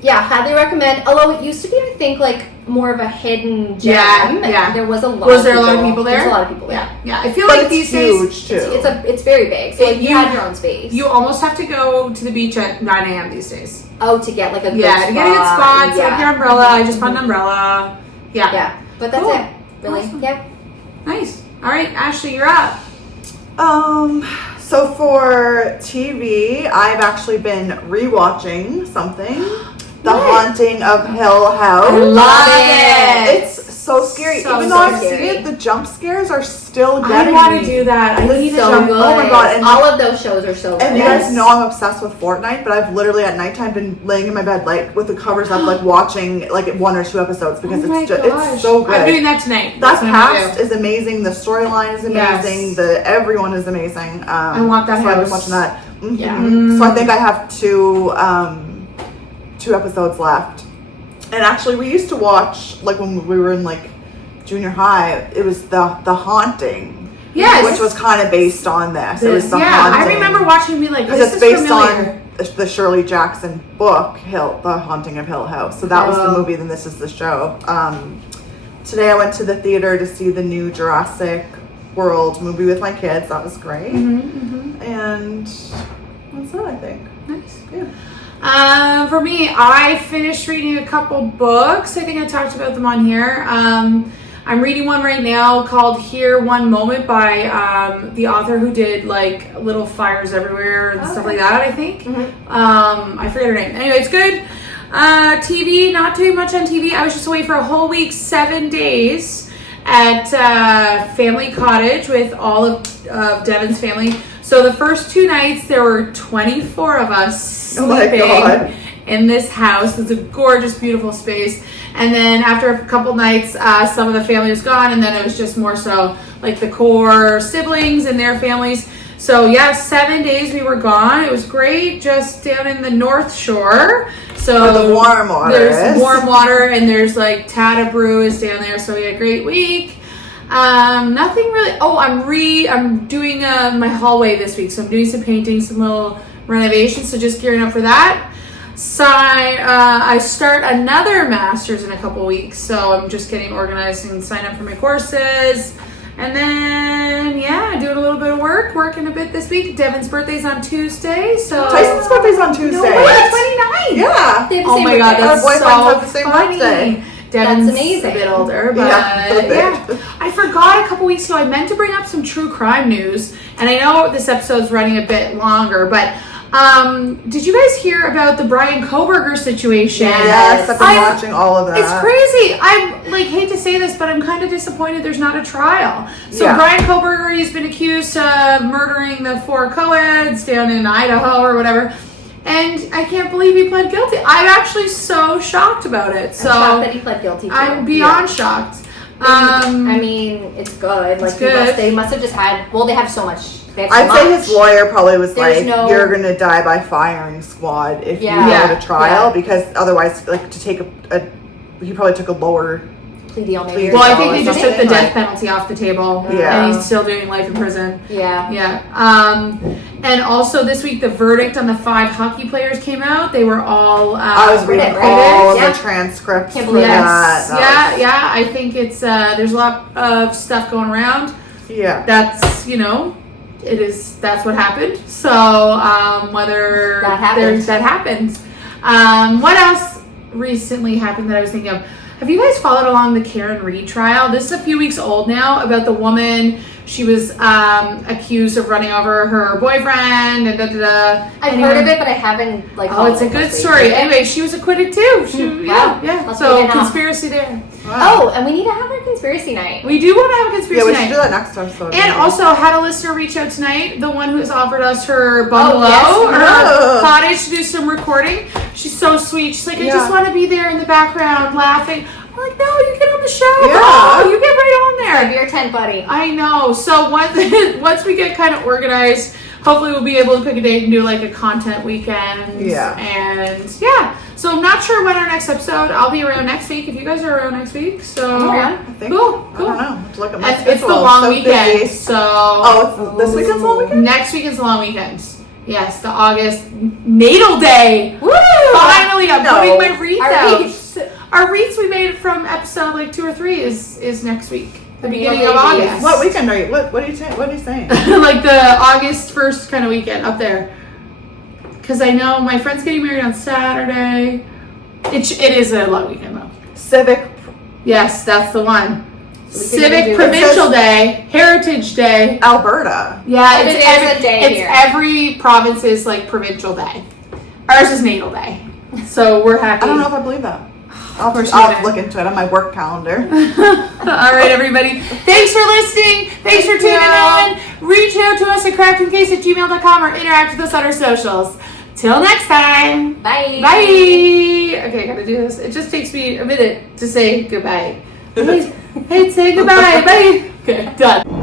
highly recommend. Although it used to be, I think, more of a hidden gem. Yeah. There was a lot. Was there a lot of people there? There's a lot of people there. Yeah. Yeah. I feel But like it's these huge days too. It's very big. So It- you have your own space. you almost have to go to the beach at 9 a.m. these days. to get a good Yeah, to get a good spot, set up your umbrella. I just bought an Mhm. umbrella. Yeah. Yeah, but that's Cool. it. Really. Awesome. Yeah. Nice. All right, Ashley, you're up. So for TV, I've actually been rewatching something. The What? Haunting of Hill House. I love it. It's so scary. So, Even so though I've scary. seen it, the jump scares are still I getting want me. to do that. I need to So jump. good. Oh my God, and all of those shows are so good. And you guys know I'm obsessed with Fortnite, but I've literally at nighttime been laying in my bed like with the covers up, like watching like 1 or 2 episodes because Oh my it's just gosh. it's so good. I'm doing that tonight. That That's what I'm gonna cast do. is amazing. The storyline is amazing. Yes. Everyone is amazing. I want that so I've been house. watching that. Mhm. Yeah. So I think I have 2 episodes left. And actually, we used to watch like when we were in like junior high. It was the Haunting. Yes. Which was kind of based on this. It was the yeah, Haunting. I remember watching and be like, Because this it's is based familiar. on the Shirley Jackson book, The Haunting of Hill House. So that was the Oh. movie, then this is the show. Today I went to the theater to see the new Jurassic World movie with my kids. That was great. And that's it, I think. Nice. Yeah. For me, I finished reading a couple books. I think I talked about them on here. I'm reading one right now called Here One Moment by the author who did like Little Fires Everywhere and stuff like that, I think. I forget her name. Anyway, it's good. TV, not doing much on TV. I was just away for a whole week, 7 days at Family Cottage with all of Devin's family. So the first 2 nights, there were 24 of us Oh my sleeping God. in this house. It's a gorgeous, beautiful space. And then after a couple nights, some of the family was gone, and then it was just more so like the core siblings and their families. So yeah, 7 days we were gone. It was great, just down in the North Shore. So Where the warm water there's is. warm water, and there's like Tata Brew is down there. So we had a great week. Nothing really. Oh, I'm doing my hallway this week, so I'm doing some painting, some little renovations. So just gearing up for that. I start another master's in a couple weeks, so I'm just getting organized and sign up for my courses. And then, yeah, doing a little bit of working a bit this week. Devin's birthday's on Tuesday, so Tyson's birthday's on Tuesday. No way, 29. Yeah. They have the Oh same my God, birthday. that's Our boyfriends so have the same funny. birthday. Devin's amazing. a bit older, but Yeah, a bit. yeah. I forgot a couple weeks ago. I meant to bring up some true crime news, and I know this episode's running a bit longer, but did you guys hear about the Brian Koberger situation? Yes, I've been I'm- watching all of that. It's crazy. I'm like hate to say this, but I'm kind of disappointed there's not a trial. So Yeah. Brian Koberger, he's been accused of murdering the 4 co-eds down in Idaho or whatever. And I can't believe he pled guilty. I'm actually so shocked about it. I'm So shocked that he pled guilty too. I'm beyond shocked. I mean, it's good. Like good. they must have just had. Well, they have so much. They have so I'd much. say his lawyer probably was There's like, no- "You're gonna die by firing squad if Yeah. you Yeah. go to trial," Yeah. because otherwise, like to take he probably took a lower. plea deal maybe. Plea Well, I deal think or they just took the something, death penalty off the table. Yeah. And he's still doing life in prison. Yeah. Yeah. And also this week, the verdict on the 5 hockey players came out. They were all I was reading right? all Yeah. the transcripts Can't for believe that. Yes. That was- Yeah. I think it's there's a lot of stuff going around. yeah. That's that's what happened. So whether That happened. that happens. What else recently happened that I was thinking of? Have you guys followed along the Karen Reed trial? This is a few weeks old now, about the woman. She was accused of running over her boyfriend and da-da-da. I've heard of it, but I haven't like. Oh, it's a good story. Anyway, she was acquitted too. Wow. Yeah. Must So be good, huh? conspiracy there. Oh, and we need to have our conspiracy night. We do want to have a Yeah, conspiracy we night. should do that next episode. And also had a listener reach out tonight, the one who's offered us her bungalow, yes. her Yeah. cottage to do some recording. She's so sweet. She's like, I Yeah. just want to be there in the background laughing. I'm like, no, you get on the show. Yeah. Bro. You get right on Have there. your tent, buddy. I know. So once we get kind of organized, hopefully we'll be able to pick a date and do like a content weekend. Yeah. And yeah. So I'm not sure when our next episode. I'll be around next week if you guys are around next week. So I'm around. I think. Cool. I don't know. I have to look at my And schedule. it's the long so weekend. busy. So Oh, it's this weekend's long weekend? next weekend's the long weekend. Yes, the August natal day. Woo! Finally, I'm No. putting my wreath Our out. wreaths. Our wreaths we made from episode like 2 or 3 is next week, the Our beginning natal of babies. August. What weekend are you? What are you saying? What are you saying? Like the August 1st kind of weekend up there. Because I know my friend's getting married on Saturday. It is a long weekend though. Civic. Yes, that's the one. So we can Civic do- Provincial Day, Heritage Day. Alberta. Yeah, Every it's day is every, a day it's here. every province's like provincial day. Ours is natal day, so we're happy. I don't know if I believe that. I'll course you wouldn't. look into it on my work calendar. All right, everybody. Thanks for listening. Thanks for tuning in. Reach out to us at craftingcase@gmail.com or interact with us on our socials. Till next time. Bye. Bye. Okay, I gotta do this. It just takes me a minute to say goodbye. Hey, say goodbye. Bye. Okay, done.